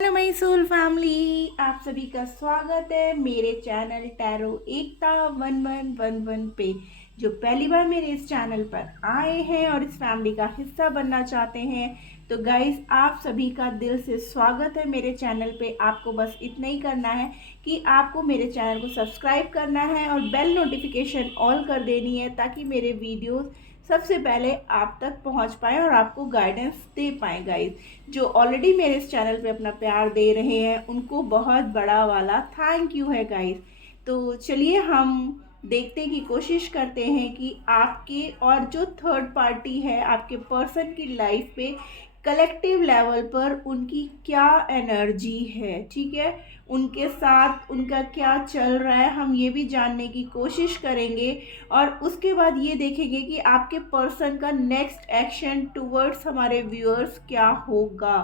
Hello my soul family, आप सभी का स्वागत है मेरे चैनल टैरो एकता 1111 पे। जो पहली बार मेरे इस चैनल पर आए हैं और इस फैमिली का हिस्सा बनना चाहते हैं तो गाइस आप सभी का दिल से स्वागत है मेरे चैनल पे। आपको बस इतना ही करना है कि आपको मेरे चैनल को सब्सक्राइब करना है और बेल नोटिफिकेशन ऑल कर देनी है ताकि मेरे वीडियोस सबसे पहले आप तक पहुंच पाए और आपको गाइडेंस दे पाए। गाइस जो ऑलरेडी मेरे इस चैनल पे अपना प्यार दे रहे हैं उनको बहुत बड़ा वाला थैंक यू है गाइस। तो चलिए हम देखने की कोशिश करते हैं कि आपके और जो थर्ड पार्टी है आपके पर्सन की लाइफ पे कलेक्टिव लेवल पर उनकी क्या एनर्जी है। ठीक है, उनके साथ उनका क्या चल रहा है हम ये भी जानने की कोशिश करेंगे और उसके बाद ये देखेंगे कि आपके पर्सन का नेक्स्ट एक्शन टुवर्ड्स हमारे व्यूअर्स क्या होगा।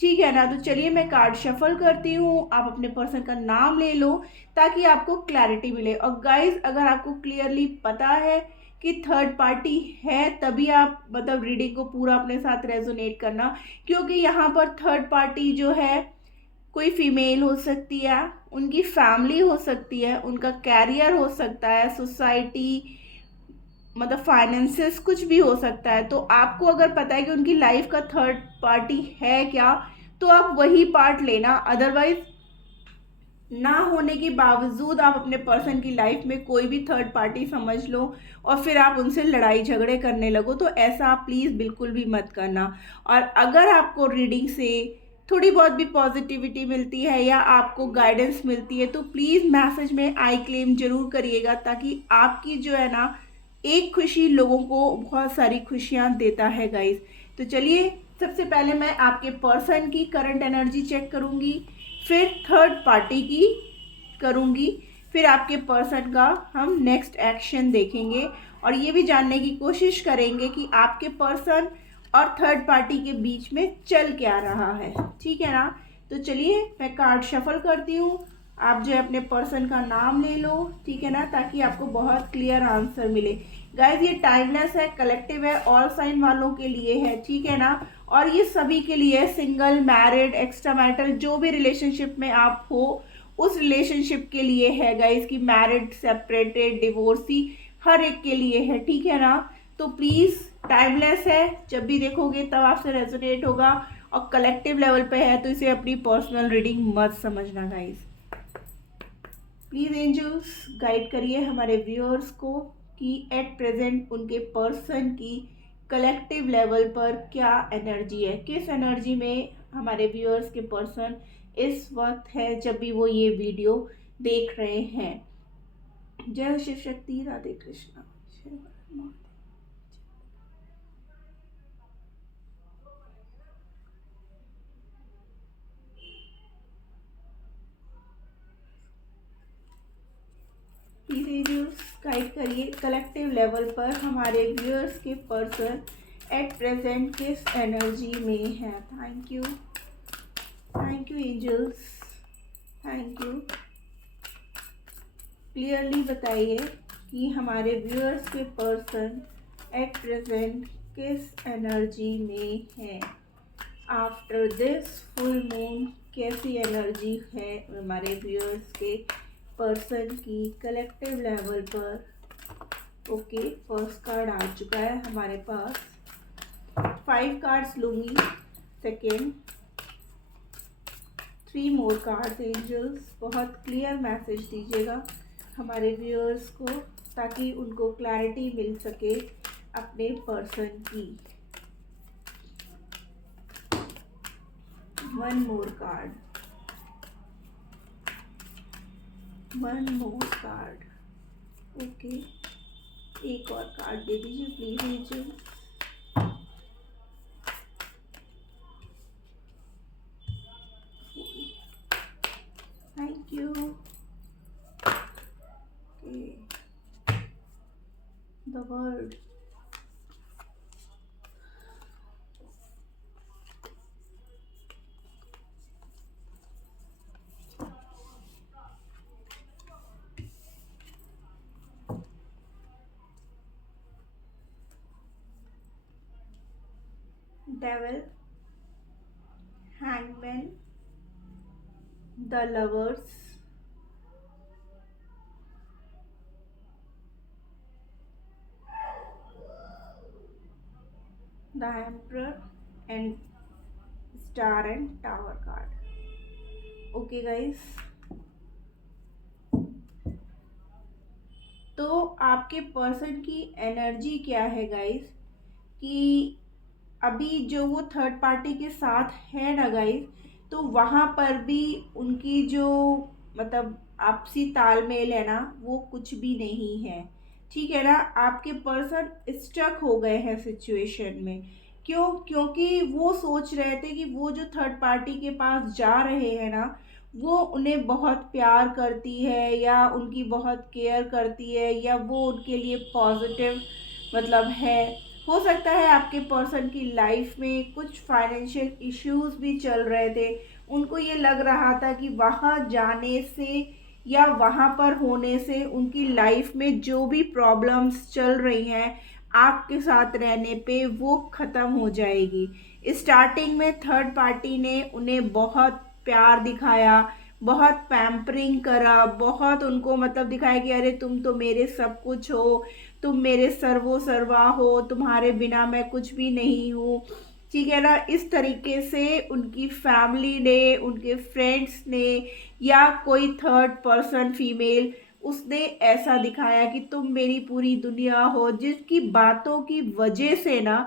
ठीक है ना, तो चलिए मैं कार्ड शफल करती हूँ, आप अपने पर्सन का नाम ले लो ताकि आपको क्लैरिटी मिले। और गाइज अगर आपको क्लियरली पता है कि थर्ड पार्टी है तभी आप मतलब रीडिंग को पूरा अपने साथ रेजोनेट करना, क्योंकि यहाँ पर थर्ड पार्टी जो है कोई फीमेल हो सकती है, उनकी फैमिली हो सकती है, उनका कैरियर हो सकता है, सोसाइटी मतलब फाइनेंसेस कुछ भी हो सकता है। तो आपको अगर पता है कि उनकी लाइफ का थर्ड पार्टी है क्या तो आप वही पार्ट लेना, अदरवाइज ना होने के बावजूद आप अपने पर्सन की लाइफ में कोई भी थर्ड पार्टी समझ लो और फिर आप उनसे लड़ाई झगड़े करने लगो, तो ऐसा आप प्लीज़ बिल्कुल भी मत करना। और अगर आपको रीडिंग से थोड़ी बहुत भी पॉजिटिविटी मिलती है या आपको गाइडेंस मिलती है तो प्लीज़ मैसेज में आई क्लेम जरूर करिएगा ताकि आपकी जो है ना एक खुशी लोगों को बहुत सारी खुशियाँ देता है गाइस। तो चलिए सबसे पहले मैं आपके पर्सन की करंट एनर्जी चेक करूँगी, फिर थर्ड पार्टी की करूँगी, फिर आपके पर्सन का हम नेक्स्ट एक्शन देखेंगे और ये भी जानने की कोशिश करेंगे कि आपके पर्सन और थर्ड पार्टी के बीच में चल क्या रहा है। ठीक है ना, तो चलिए मैं कार्ड शफल करती हूँ, आप जो है अपने पर्सन का नाम ले लो। ठीक है ना, ताकि आपको बहुत क्लियर आंसर मिले। गाइज ये टाइमलेस है, कलेक्टिव है, ऑल साइन वालों के लिए है। ठीक है ना, और ये सभी के लिए, सिंगल, मैरिड, एक्स्ट्रा मैरिटल, जो भी रिलेशनशिप में आप हो उस रिलेशनशिप के लिए है गाइस, की मैरिड, सेपरेटेड, डिवोर्सी, हर एक के लिए है। ठीक है ना, तो प्लीज़ टाइमलेस है, जब भी देखोगे तब आपसे रेजोनेट होगा और कलेक्टिव लेवल पे है तो इसे अपनी पर्सनल रीडिंग मत समझना गाइस। प्लीज़ एंजल्स गाइड करिए हमारे व्यूअर्स को कि एट प्रेजेंट उनके पर्सन की कलेक्टिव लेवल पर क्या एनर्जी है, किस एनर्जी में हमारे व्यूअर्स के पर्सन इस वक्त है जब भी वो ये वीडियो देख रहे हैं। जय शिव शक्ति, राधे कृष्णा, जय महादेव। प्लीज एंजल्स गाइड करिए कलेक्टिव लेवल पर हमारे व्यूअर्स के पर्सन एट प्रेजेंट किस एनर्जी में है। Thank you angels, thank you. Clearly बताइए कि हमारे व्यूअर्स के पर्सन एट प्रेजेंट किस एनर्जी में है। आफ्टर दिस फुल मून कैसी एनर्जी है हमारे व्यूअर्स के पर्सन की कलेक्टिव लेवल पर। ओके, फर्स्ट कार्ड आ चुका है हमारे पास, 5 कार्ड्स लूँगी, सेकेंड, 3 मोर कार्ड्स। एंजल्स बहुत क्लियर मैसेज दीजिएगा हमारे व्यूअर्स को ताकि उनको क्लैरिटी मिल सके अपने पर्सन की। 1 मोर कार्ड, 1 मोर कार्ड। ओके, एक और कार्ड दे दीजिए please angel. Thank you. The world, devil, hangman, the lovers, the emperor and star and tower card. Okay guys, तो आपके पर्सन की एनर्जी क्या है गाइस, कि अभी जो वो थर्ड पार्टी के साथ है ना गाइस, तो वहाँ पर भी उनकी जो मतलब आपसी तालमेल है ना, वो कुछ भी नहीं है। ठीक है ना, आपके पर्सन स्टक हो गए हैं सिचुएशन में। क्यों? क्योंकि वो सोच रहे थे कि वो जो थर्ड पार्टी के पास जा रहे हैं ना, वो उन्हें बहुत प्यार करती है या उनकी बहुत केयर करती है या वो उनके लिए पॉजिटिव मतलब है। हो सकता है आपके पर्सन की लाइफ में कुछ फाइनेंशियल इश्यूज भी चल रहे थे। उनको ये लग रहा था कि वहाँ जाने से या वहाँ पर होने से उनकी लाइफ में जो भी प्रॉब्लम्स चल रही हैं आपके साथ रहने पे वो ख़त्म हो जाएगी। स्टार्टिंग में थर्ड पार्टी ने उन्हें बहुत प्यार दिखाया, बहुत पैम्परिंग करा, बहुत उनको मतलब दिखाया कि अरे तुम तो मेरे सब कुछ हो, तुम मेरे सर्वो सर्वा हो, तुम्हारे बिना मैं कुछ भी नहीं हूँ। ठीक है ना, इस तरीके से उनकी फैमिली ने, उनके फ्रेंड्स ने या कोई थर्ड पर्सन फीमेल, उसने ऐसा दिखाया कि तुम मेरी पूरी दुनिया हो, जिसकी बातों की वजह से ना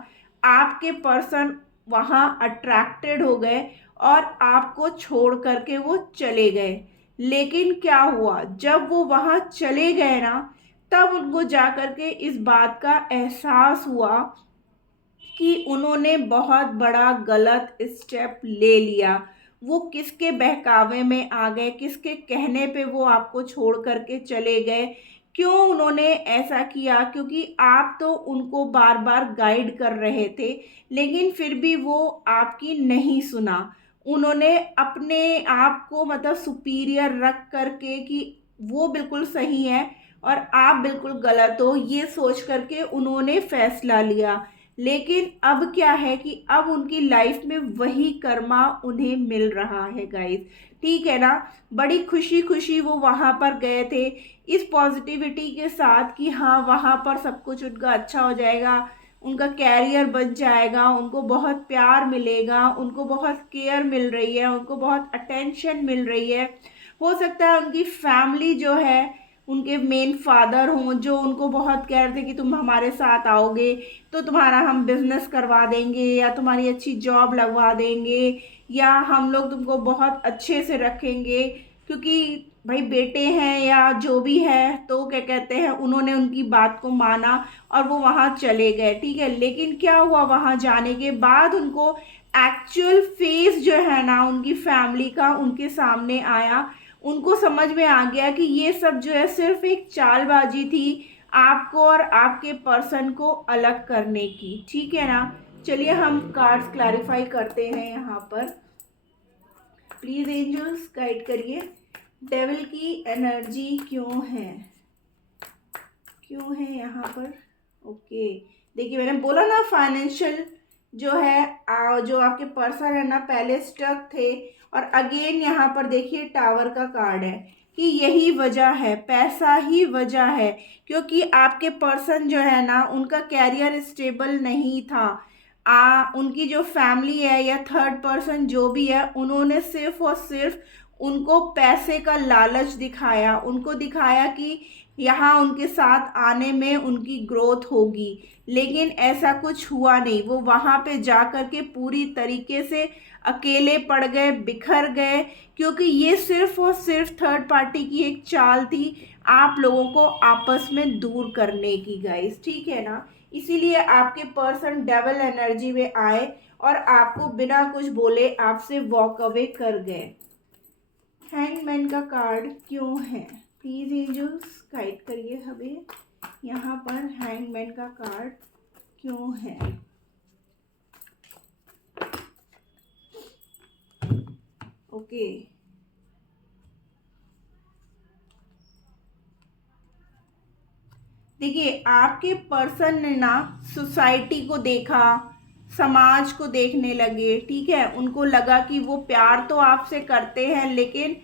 आपके पर्सन वहाँ अट्रैक्टेड हो गए और आपको छोड़ करके वो चले गए। लेकिन क्या हुआ, जब वो वहाँ चले गए ना, तब उनको जा करके इस बात का एहसास हुआ कि उन्होंने बहुत बड़ा गलत स्टेप ले लिया। वो किसके बहकावे में आ गए, किसके कहने पे वो आपको छोड़ करके चले गए। क्यों उन्होंने ऐसा किया? क्योंकि आप तो उनको बार बार गाइड कर रहे थे, लेकिन फिर भी वो आपकी नहीं सुना। उन्होंने अपने आप को मतलब सुपीरियर रख करके कि वो बिल्कुल सही है और आप बिल्कुल गलत हो, ये सोच करके उन्होंने फैसला लिया। लेकिन अब क्या है कि अब उनकी लाइफ में वही कर्मा उन्हें मिल रहा है गाइस। ठीक है ना, बड़ी खुशी खुशी वो वहां पर गए थे इस पॉजिटिविटी के साथ कि हाँ वहां पर सब कुछ उनका अच्छा हो जाएगा, उनका कैरियर बन जाएगा, उनको बहुत प्यार मिलेगा, उनको बहुत केयर मिल रही है, उनको बहुत अटेंशन मिल रही है। हो सकता है उनकी फैमिली जो है, उनके मेन फादर हों जो उनको बहुत कह रहे थे कि तुम हमारे साथ आओगे तो तुम्हारा हम बिजनेस करवा देंगे या तुम्हारी अच्छी जॉब लगवा देंगे या हम लोग तुमको बहुत अच्छे से रखेंगे, क्योंकि भाई बेटे हैं या जो भी है, तो क्या कहते हैं, उन्होंने उनकी बात को माना और वो वहाँ चले गए। ठीक है, लेकिन क्या हुआ, वहाँ जाने के बाद उनको एक्चुअल फेस जो है ना उनकी फैमिली का उनके सामने आया। उनको समझ में आ गया कि ये सब जो है सिर्फ एक चालबाजी थी आपको और आपके पर्सन को अलग करने की। ठीक है ना, चलिए हम कार्ड्स क्लैरिफाई करते हैं यहाँ पर। प्लीज एंजल्स गाइड करिए, डेविल की एनर्जी क्यों है, क्यों है यहाँ पर। ओके, देखिए मैंने बोला ना फाइनेंशियल जो है जो आपके पर्सन है ना पहले स्टक थे, और अगेन यहाँ पर देखिए टावर का कार्ड है कि यही वजह है, पैसा ही वजह है। क्योंकि आपके पर्सन जो है ना उनका कैरियर स्टेबल नहीं था। उनकी जो फैमिली है या थर्ड पर्सन जो भी है, उन्होंने सिर्फ और सिर्फ उनको पैसे का लालच दिखाया, उनको दिखाया कि यहाँ उनके साथ आने में उनकी ग्रोथ होगी, लेकिन ऐसा कुछ हुआ नहीं। वो वहाँ पे जा कर के पूरी तरीके से अकेले पड़ गए, बिखर गए, क्योंकि ये सिर्फ और सिर्फ थर्ड पार्टी की एक चाल थी आप लोगों को आपस में दूर करने की गाइस। ठीक है ना, इसीलिए आपके पर्सन डबल एनर्जी में आए और आपको बिना कुछ बोले आपसे वॉक अवे कर गए। हैंगमैन का कार्ड क्यों है, प्लीज एंजल्स गाइड करिए हमें, यहाँ पर हैंगमैन का कार्ड क्यों है। ओके, देखिए आपके पर्सन ने ना सोसाइटी को देखा, समाज को देखने लगे, ठीक है। उनको लगा कि वो प्यार तो आपसे करते हैं, लेकिन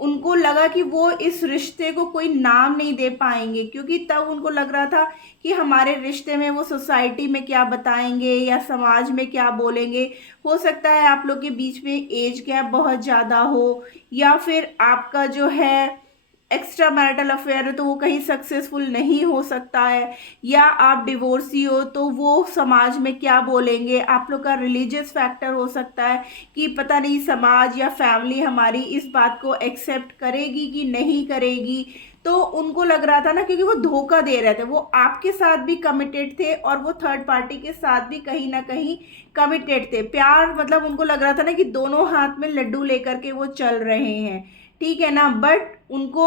उनको लगा कि वो इस रिश्ते को कोई नाम नहीं दे पाएंगे, क्योंकि तब उनको लग रहा था कि हमारे रिश्ते में वो सोसाइटी में क्या बताएंगे या समाज में क्या बोलेंगे। हो सकता है आप लोग के बीच में एज गैप बहुत ज़्यादा हो, या फिर आपका जो है एक्स्ट्रा मैरिटल अफेयर है तो वो कहीं सक्सेसफुल नहीं हो सकता है, या आप डिवोर्सी हो तो वो समाज में क्या बोलेंगे। आप लोग का रिलीजियस फैक्टर हो सकता है कि पता नहीं समाज या फैमिली हमारी इस बात को एक्सेप्ट करेगी कि नहीं करेगी। तो उनको लग रहा था ना, क्योंकि वो धोखा दे रहे थे, वो आपके साथ भी कमिटेड थे और वो थर्ड पार्टी के साथ भी कहीं ना कहीं कमिटेड थे। प्यार मतलब उनको लग रहा था ना कि दोनों हाथ में लड्डू लेकर के वो चल रहे हैं, ठीक है ना। बट उनको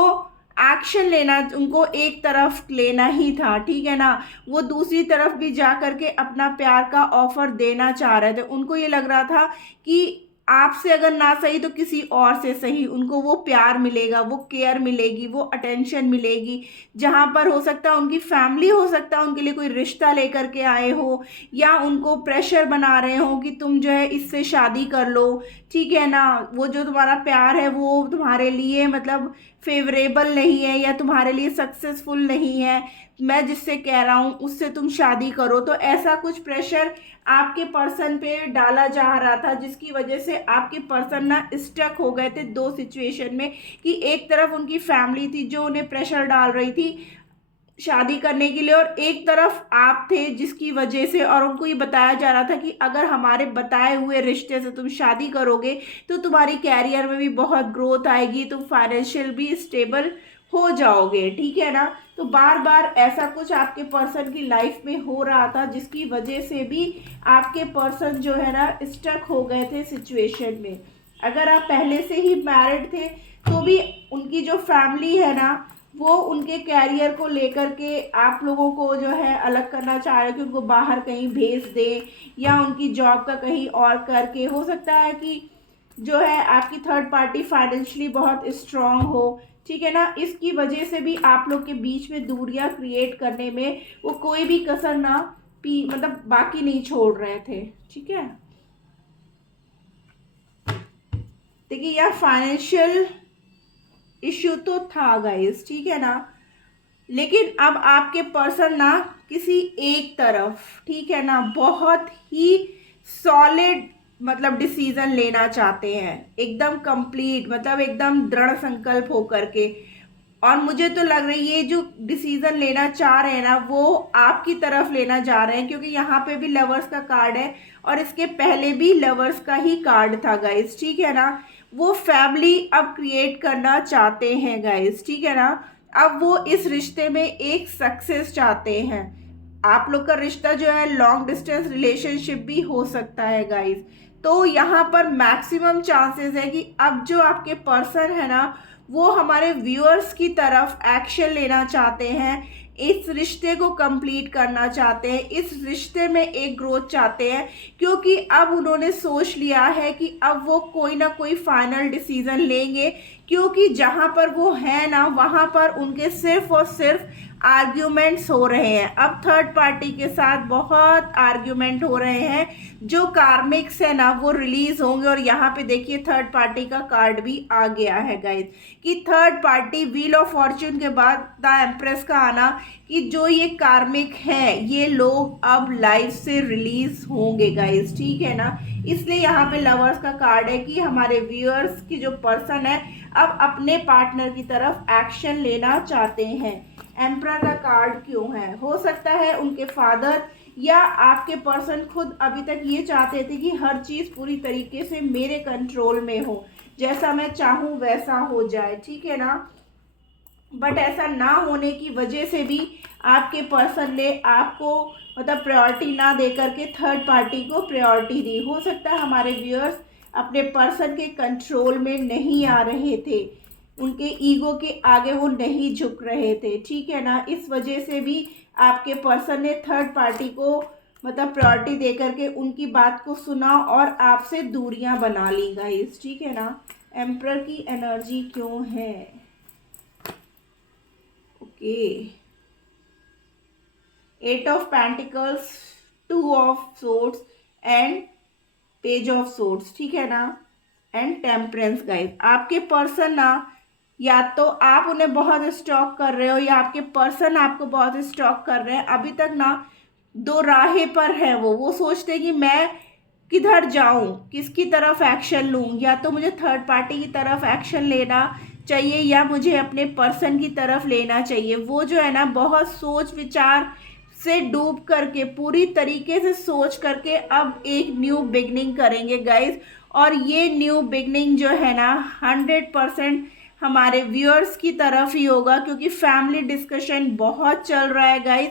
एक्शन लेना, उनको एक तरफ लेना ही था, ठीक है ना। वो दूसरी तरफ भी जा करके अपना प्यार का ऑफर देना चाह रहे थे। उनको ये लग रहा था कि आपसे अगर ना सही तो किसी और से सही, उनको वो प्यार मिलेगा, वो केयर मिलेगी, वो अटेंशन मिलेगी। जहाँ पर हो सकता है उनकी फैमिली, हो सकता है उनके लिए कोई रिश्ता लेकर के आए हो, या उनको प्रेशर बना रहे हो कि तुम जो है इससे शादी कर लो, ठीक है ना। वो जो तुम्हारा प्यार है वो तुम्हारे लिए मतलब फेवरेबल नहीं है या तुम्हारे लिए सक्सेसफुल नहीं है, मैं जिससे कह रहा हूँ उससे तुम शादी करो। तो ऐसा कुछ प्रेशर आपके पर्सन पे डाला जा रहा था, जिसकी वजह से आपके पर्सन ना स्टक हो गए थे दो सिचुएशन में, कि एक तरफ उनकी फैमिली थी जो उन्हें प्रेशर डाल रही थी शादी करने के लिए, और एक तरफ आप थे जिसकी वजह से, और उनको ये बताया जा रहा था कि अगर हमारे बताए हुए रिश्ते से तुम शादी करोगे तो तुम्हारी कैरियर में भी बहुत ग्रोथ आएगी, तुम फाइनेंशियल भी स्टेबल हो जाओगे, ठीक है ना। तो बार बार ऐसा कुछ आपके पर्सन की लाइफ में हो रहा था, जिसकी वजह से भी आपके पर्सन जो है ना स्टक हो गए थे सिचुएशन में। अगर आप पहले से ही मैरिड थे तो भी उनकी जो फैमिली है ना, वो उनके कैरियर को लेकर के आप लोगों को जो है अलग करना चाह रहे हैं कि उनको बाहर कहीं भेज दे, या उनकी जॉब का कहीं और करके। हो सकता है कि जो है आपकी थर्ड पार्टी फाइनेंशियली बहुत स्ट्रांग हो, ठीक है ना। इसकी वजह से भी आप लोग के बीच में दूरियां क्रिएट करने में वो कोई भी कसर ना पी मतलब बाकी नहीं छोड़ रहे थे, ठीक है। देखिए यह फाइनेंशियल इश्यू तो था गाइस, ठीक है ना। लेकिन अब आपके पर्सन ना किसी एक तरफ, ठीक है ना, बहुत ही सॉलिड मतलब डिसीजन लेना चाहते हैं, एकदम कंप्लीट मतलब एकदम दृढ़ संकल्प होकर के। और मुझे तो लग रही है ये जो डिसीजन लेना चाह रहे हैं ना वो आपकी तरफ लेना जा रहे हैं, क्योंकि यहाँ पे भी लवर्स का कार्ड है और इसके पहले भी लवर्स का ही कार्ड था गाइस, ठीक है ना। वो फैमिली अब क्रिएट करना चाहते हैं गाइस, ठीक है ना। अब वो इस रिश्ते में एक सक्सेस चाहते हैं। आप लोग का रिश्ता जो है लॉन्ग डिस्टेंस रिलेशनशिप भी हो सकता है गाइस। तो यहाँ पर मैक्सिमम चांसेस है कि अब जो आपके पर्सन है ना वो हमारे व्यूअर्स की तरफ एक्शन लेना चाहते हैं, इस रिश्ते को कंप्लीट करना चाहते हैं, इस रिश्ते में एक ग्रोथ चाहते हैं, क्योंकि अब उन्होंने सोच लिया है कि अब वो कोई ना कोई फाइनल डिसीजन लेंगे। क्योंकि जहाँ पर वो है ना वहाँ पर उनके सिर्फ और सिर्फ आर्ग्यूमेंट्स हो रहे हैं। अब थर्ड पार्टी के साथ बहुत आर्ग्यूमेंट हो रहे हैं, जो कार्मिक्स है ना वो रिलीज होंगे। और यहाँ पे देखिए थर्ड पार्टी का कार्ड भी आ गया है गाइस, कि third party wheel of Fortune के बाद द एम्प्रेस का आना, कि जो ये कार्मिक है ये लोग अब लाइफ से रिलीज होंगे गाइस, ठीक है ना। इसलिए यहाँ पे लवर्स का कार्ड है कि हमारे व्यूअर्स की जो पर्सन है अब अपने पार्टनर की तरफ एक्शन लेना चाहते हैं। एम्परर का कार्ड क्यों है? हो सकता है उनके फादर या आपके पर्सन खुद अभी तक ये चाहते थे कि हर चीज़ पूरी तरीके से मेरे कंट्रोल में हो, जैसा मैं चाहूँ वैसा हो जाए, ठीक है ना। बट ऐसा ना होने की वजह से भी आपके पर्सन ने आपको मतलब प्रायोरिटी ना दे करके थर्ड पार्टी को प्रायोरिटी दी। हो सकता है हमारे व्यूअर्स अपने पर्सन के कंट्रोल में नहीं आ रहे थे, उनके ईगो के आगे वो नहीं झुक रहे थे, ठीक है ना। इस वजह से भी आपके पर्सन ने थर्ड पार्टी को मतलब प्रायोरिटी दे करके उनकी बात को सुना और आपसे दूरियां बना ली गाइस, ठीक है ना। एम्परर की एनर्जी क्यों है? Okay, eight of pentacles, two of swords and page of swords, ठीक है ना, एंड टेम्परेंस गाइस। आपके पर्सन ना, या तो आप उन्हें बहुत स्टॉक कर रहे हो या आपके पर्सन आपको बहुत स्टॉक कर रहे हैं। अभी तक ना दो राहे पर है, वो सोचते हैं कि मैं किधर जाऊं, किसकी तरफ एक्शन लूं, या तो मुझे थर्ड पार्टी की तरफ एक्शन लेना चाहिए या मुझे अपने पर्सन की तरफ लेना चाहिए। वो जो है ना बहुत सोच विचार से डूब करके, पूरी तरीके से सोच करके अब एक न्यू बिगनिंग करेंगे गाइस। और ये न्यू बिगनिंग जो है ना 100% हमारे व्यूअर्स की तरफ ही होगा, क्योंकि फैमिली डिस्कशन बहुत चल रहा है गाइस।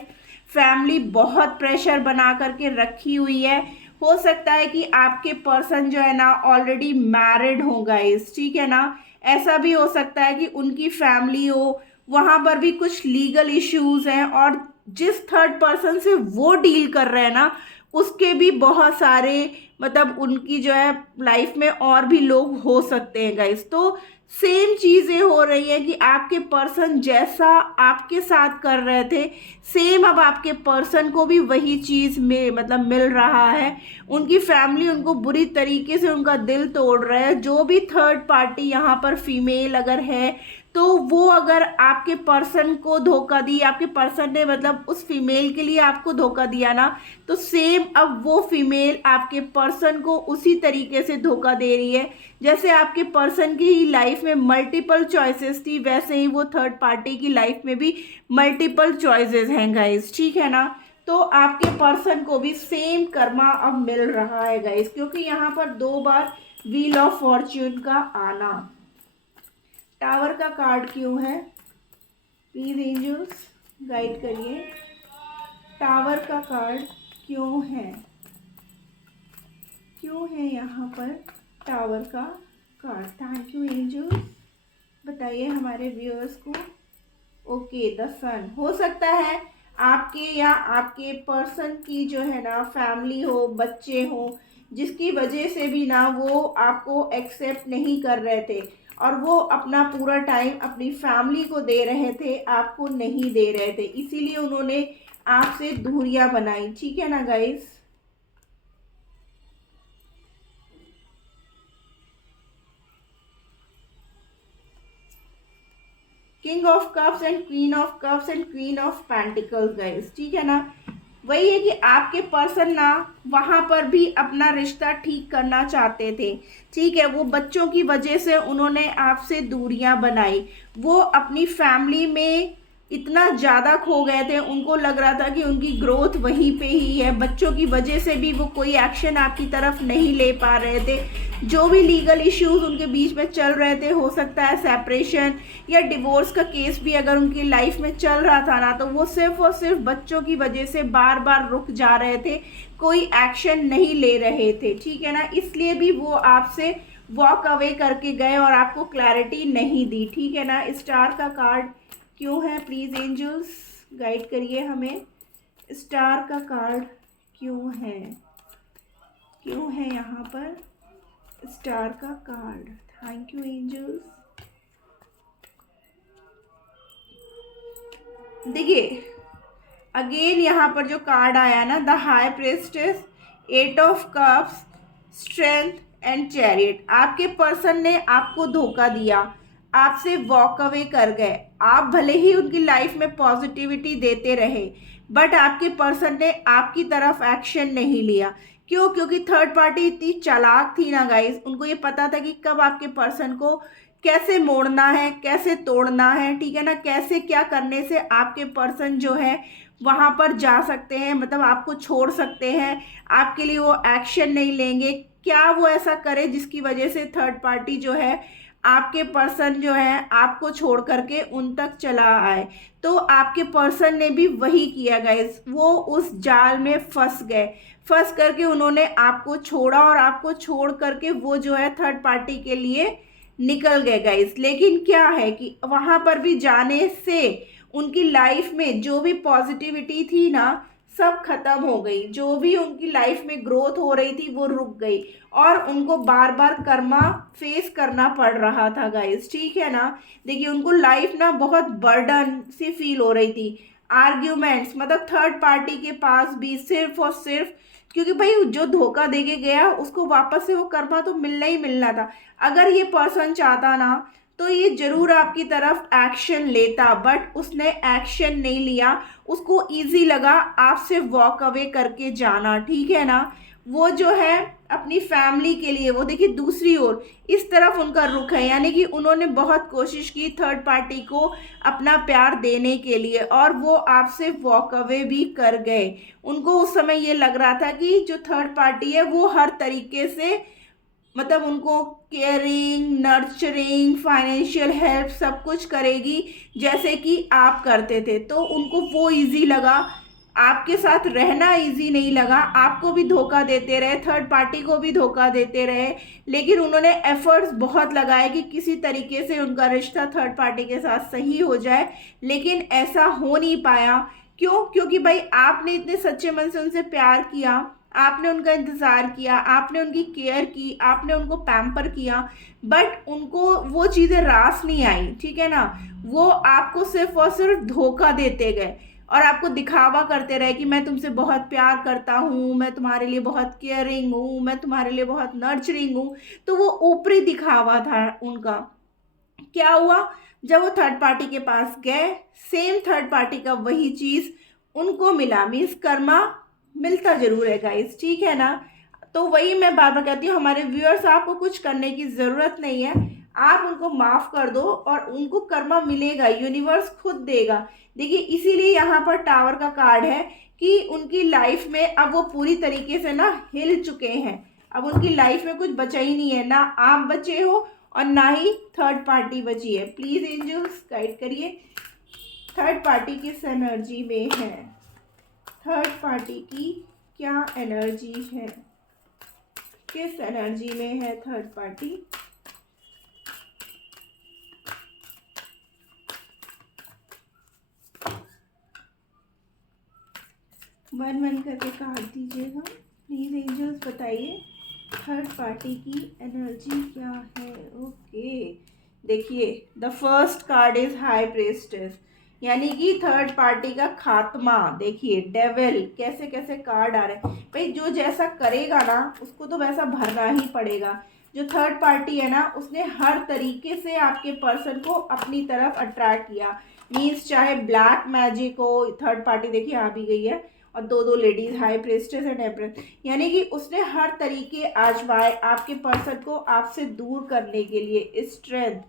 फैमिली बहुत प्रेशर बना करके रखी हुई है। हो सकता है कि आपके पर्सन जो है ना ऑलरेडी मैरिड हो गाइस, ठीक है ना। ऐसा भी हो सकता है कि उनकी फैमिली हो, वहां पर भी कुछ लीगल इश्यूज हैं, और जिस थर्ड पर्सन से वो डील कर रहे हैं ना उसके भी बहुत सारे, मतलब उनकी जो है लाइफ में और भी लोग हो सकते हैं गाइस। तो सेम चीजें हो रही है कि आपके पर्सन जैसा आपके साथ कर रहे थे, सेम अब आपके पर्सन को भी वही चीज में मतलब मिल रहा है। उनकी फैमिली उनको बुरी तरीके से उनका दिल तोड़ रहा है। जो भी थर्ड पार्टी यहाँ पर फीमेल अगर है, तो वो अगर आपके पर्सन को धोखा दी, आपके पर्सन ने मतलब उस फीमेल के लिए आपको धोखा दिया ना, तो सेम अब वो फीमेल आपके पर्सन को उसी तरीके से धोखा दे रही है। जैसे आपके पर्सन की लाइफ में मल्टीपल चॉइसेस थी, वैसे ही वो थर्ड पार्टी की लाइफ में भी मल्टीपल चॉइसेस हैं गाइस, ठीक है ना। तो आपके पर्सन को भी सेम कर्मा अब मिल रहा है गाइस, क्योंकि यहाँ पर 2 बार व्हील ऑफ फॉर्च्यून का आना। टावर का कार्ड क्यों है, प्लीज एंजल्स गाइड करिए। टावर का कार्ड क्यों है, क्यों है यहाँ पर टावर का कार्ड? थैंक यू एंजल्स, बताइए हमारे व्यूअर्स को। ओके, द सन। हो सकता है आपके या आपके पर्सन की जो है ना फैमिली हो, बच्चे हो, जिसकी वजह से भी ना वो आपको एक्सेप्ट नहीं कर रहे थे, और वो अपना पूरा टाइम अपनी फैमिली को दे रहे थे, आपको नहीं दे रहे थे, इसीलिए उन्होंने आपसे दूरियां बनाई, ठीक है ना guys. King of cups and queen of cups and queen of pentacles guys, ठीक है ना। वही है कि आपके पर्सन ना वहां पर भी अपना रिश्ता ठीक करना चाहते थे, ठीक है। वो बच्चों की वजह से उन्होंने आपसे दूरियां बनाई। वो अपनी फैमिली में इतना ज़्यादा खो गए थे, उनको लग रहा था कि उनकी ग्रोथ वहीं पे ही है। बच्चों की वजह से भी वो कोई एक्शन आपकी तरफ नहीं ले पा रहे थे। जो भी लीगल इश्यूज उनके बीच में चल रहे थे, हो सकता है सेपरेशन या डिवोर्स का केस भी अगर उनकी लाइफ में चल रहा था ना, तो वो सिर्फ और सिर्फ बच्चों की वजह से बार बार रुक जा रहे थे, कोई एक्शन नहीं ले रहे थे, ठीक है ना। इसलिए भी वो आपसे वॉक अवे करके गए और आपको क्लैरिटी नहीं दी, ठीक है ना। स्टार का कार्ड क्यों है, प्लीज एंजल्स गाइड करिए हमें। स्टार का कार्ड क्यों है, क्यों है यहाँ पर स्टार का कार्ड? Thank you angels. देखिए अगेन यहाँ पर जो कार्ड आया ना, the high priestess, 8 of cups, strength and chariot. आपके पर्सन ने आपको धोखा दिया, आपसे वॉक अवे कर गए। आप भले ही उनकी लाइफ में पॉजिटिविटी देते रहे, बट आपके पर्सन ने आपकी तरफ एक्शन नहीं लिया। क्यों? क्योंकि थर्ड पार्टी इतनी चालाक थी ना गाइस, उनको ये पता था कि कब आपके पर्सन को कैसे मोड़ना है, कैसे तोड़ना है, ठीक है ना। कैसे क्या करने से आपके पर्सन जो है वहाँ पर जा सकते हैं, मतलब आपको छोड़ सकते हैं, आपके लिए वो एक्शन नहीं लेंगे। क्या वो ऐसा करे जिसकी वजह से थर्ड पार्टी जो है, आपके पर्सन जो है आपको छोड़ करके उन तक चला आए। तो आपके पर्सन ने भी वही किया गाइस, वो उस जाल में फंस गए। फंस करके उन्होंने आपको छोड़ा, और आपको छोड़ करके वो जो है थर्ड पार्टी के लिए निकल गए गाइस। लेकिन क्या है कि वहां पर भी जाने से उनकी लाइफ में जो भी पॉजिटिविटी थी ना, सब खत्म हो गई। जो भी उनकी लाइफ में ग्रोथ हो रही थी वो रुक गई, और उनको बार बार कर्मा फेस करना पड़ रहा था गाइस, ठीक है ना। देखिए उनको लाइफ ना बहुत बर्डन सी फील हो रही थी। आर्ग्यूमेंट्स, मतलब थर्ड पार्टी के पास भी सिर्फ और सिर्फ क्योंकि भाई जो धोखा दे के गया उसको वापस से वो कर्मा तो मिलना ही मिलना था। अगर ये पर्सन चाहता ना तो ये जरूर आपकी तरफ एक्शन लेता, बट उसने एक्शन नहीं लिया। उसको इजी लगा आपसे वॉक अवे करके जाना, ठीक है ना। वो जो है अपनी फैमिली के लिए, वो देखिए दूसरी ओर इस तरफ उनका रुख है, यानी कि उन्होंने बहुत कोशिश की थर्ड पार्टी को अपना प्यार देने के लिए और वो आपसे वॉक अवे भी कर गए। उनको उस समय ये लग रहा था कि जो थर्ड पार्टी है वो हर तरीके से मतलब उनको केयरिंग, नर्चरिंग, फाइनेंशियल हेल्प सब कुछ करेगी जैसे कि आप करते थे। तो उनको वो इजी लगा, आपके साथ रहना इजी नहीं लगा। आपको भी धोखा देते रहे, थर्ड पार्टी को भी धोखा देते रहे, लेकिन उन्होंने एफर्ट्स बहुत लगाए कि किसी तरीके से उनका रिश्ता थर्ड पार्टी के साथ सही हो जाए, लेकिन ऐसा हो नहीं पाया। क्यों? क्योंकि भाई आपने इतने सच्चे मन से उनसे प्यार किया, आपने उनका इंतज़ार किया, आपने उनकी केयर की, आपने उनको पैम्पर किया, बट उनको वो चीज़ें रास नहीं आई, ठीक है ना। वो आपको सिर्फ और सिर्फ धोखा देते गए और आपको दिखावा करते रहे कि मैं तुमसे बहुत प्यार करता हूँ, मैं तुम्हारे लिए बहुत केयरिंग हूँ, मैं तुम्हारे लिए बहुत नर्चरिंग हूँ। तो वो ऊपरी दिखावा था उनका। क्या हुआ? जब वो थर्ड पार्टी के पास गए, सेम थर्ड पार्टी का वही चीज़ उनको मिला। मीन्स कर्मा मिलता जरूर है गाइस, ठीक है ना। तो वही मैं बार बार कहती हूँ हमारे व्यूअर्स, आपको कुछ करने की ज़रूरत नहीं है, आप उनको माफ़ कर दो और उनको कर्मा मिलेगा, यूनिवर्स खुद देगा। देखिए इसीलिए यहाँ पर टावर का कार्ड है कि उनकी लाइफ में अब वो पूरी तरीके से ना हिल चुके हैं। अब उनकी लाइफ में कुछ बचा ही नहीं है, ना आप बचे हो और ना ही थर्ड पार्टी बची है। प्लीज़ एंजल्स गाइड करिए, थर्ड पार्टी किस एनर्जी में है, थर्ड पार्टी की क्या एनर्जी है, किस एनर्जी में है थर्ड पार्टी। वन वन करके काट दीजिएगा प्लीज एंजल्स, बताइए थर्ड पार्टी की एनर्जी क्या है। ओके, देखिए the first card is high प्रेस्टेस, यानी कि थर्ड पार्टी का खात्मा। देखिए डेविल, कैसे कैसे कार्ड आ रहे हैं भाई। जो जैसा करेगा ना उसको तो वैसा भरना ही पड़ेगा। जो थर्ड पार्टी है ना उसने हर तरीके से आपके पर्सन को अपनी तरफ अट्रैक्ट किया। मीन्स चाहे ब्लैक मैजिक हो, थर्ड पार्टी देखिए आ भी गई है, और दो दो लेडीज, हाई प्रेस्टेस एंड एम्प्रेस, यानी कि उसने हर तरीके आजमाए आपके पर्सन को आपसे दूर करने के लिए। स्ट्रेंथ,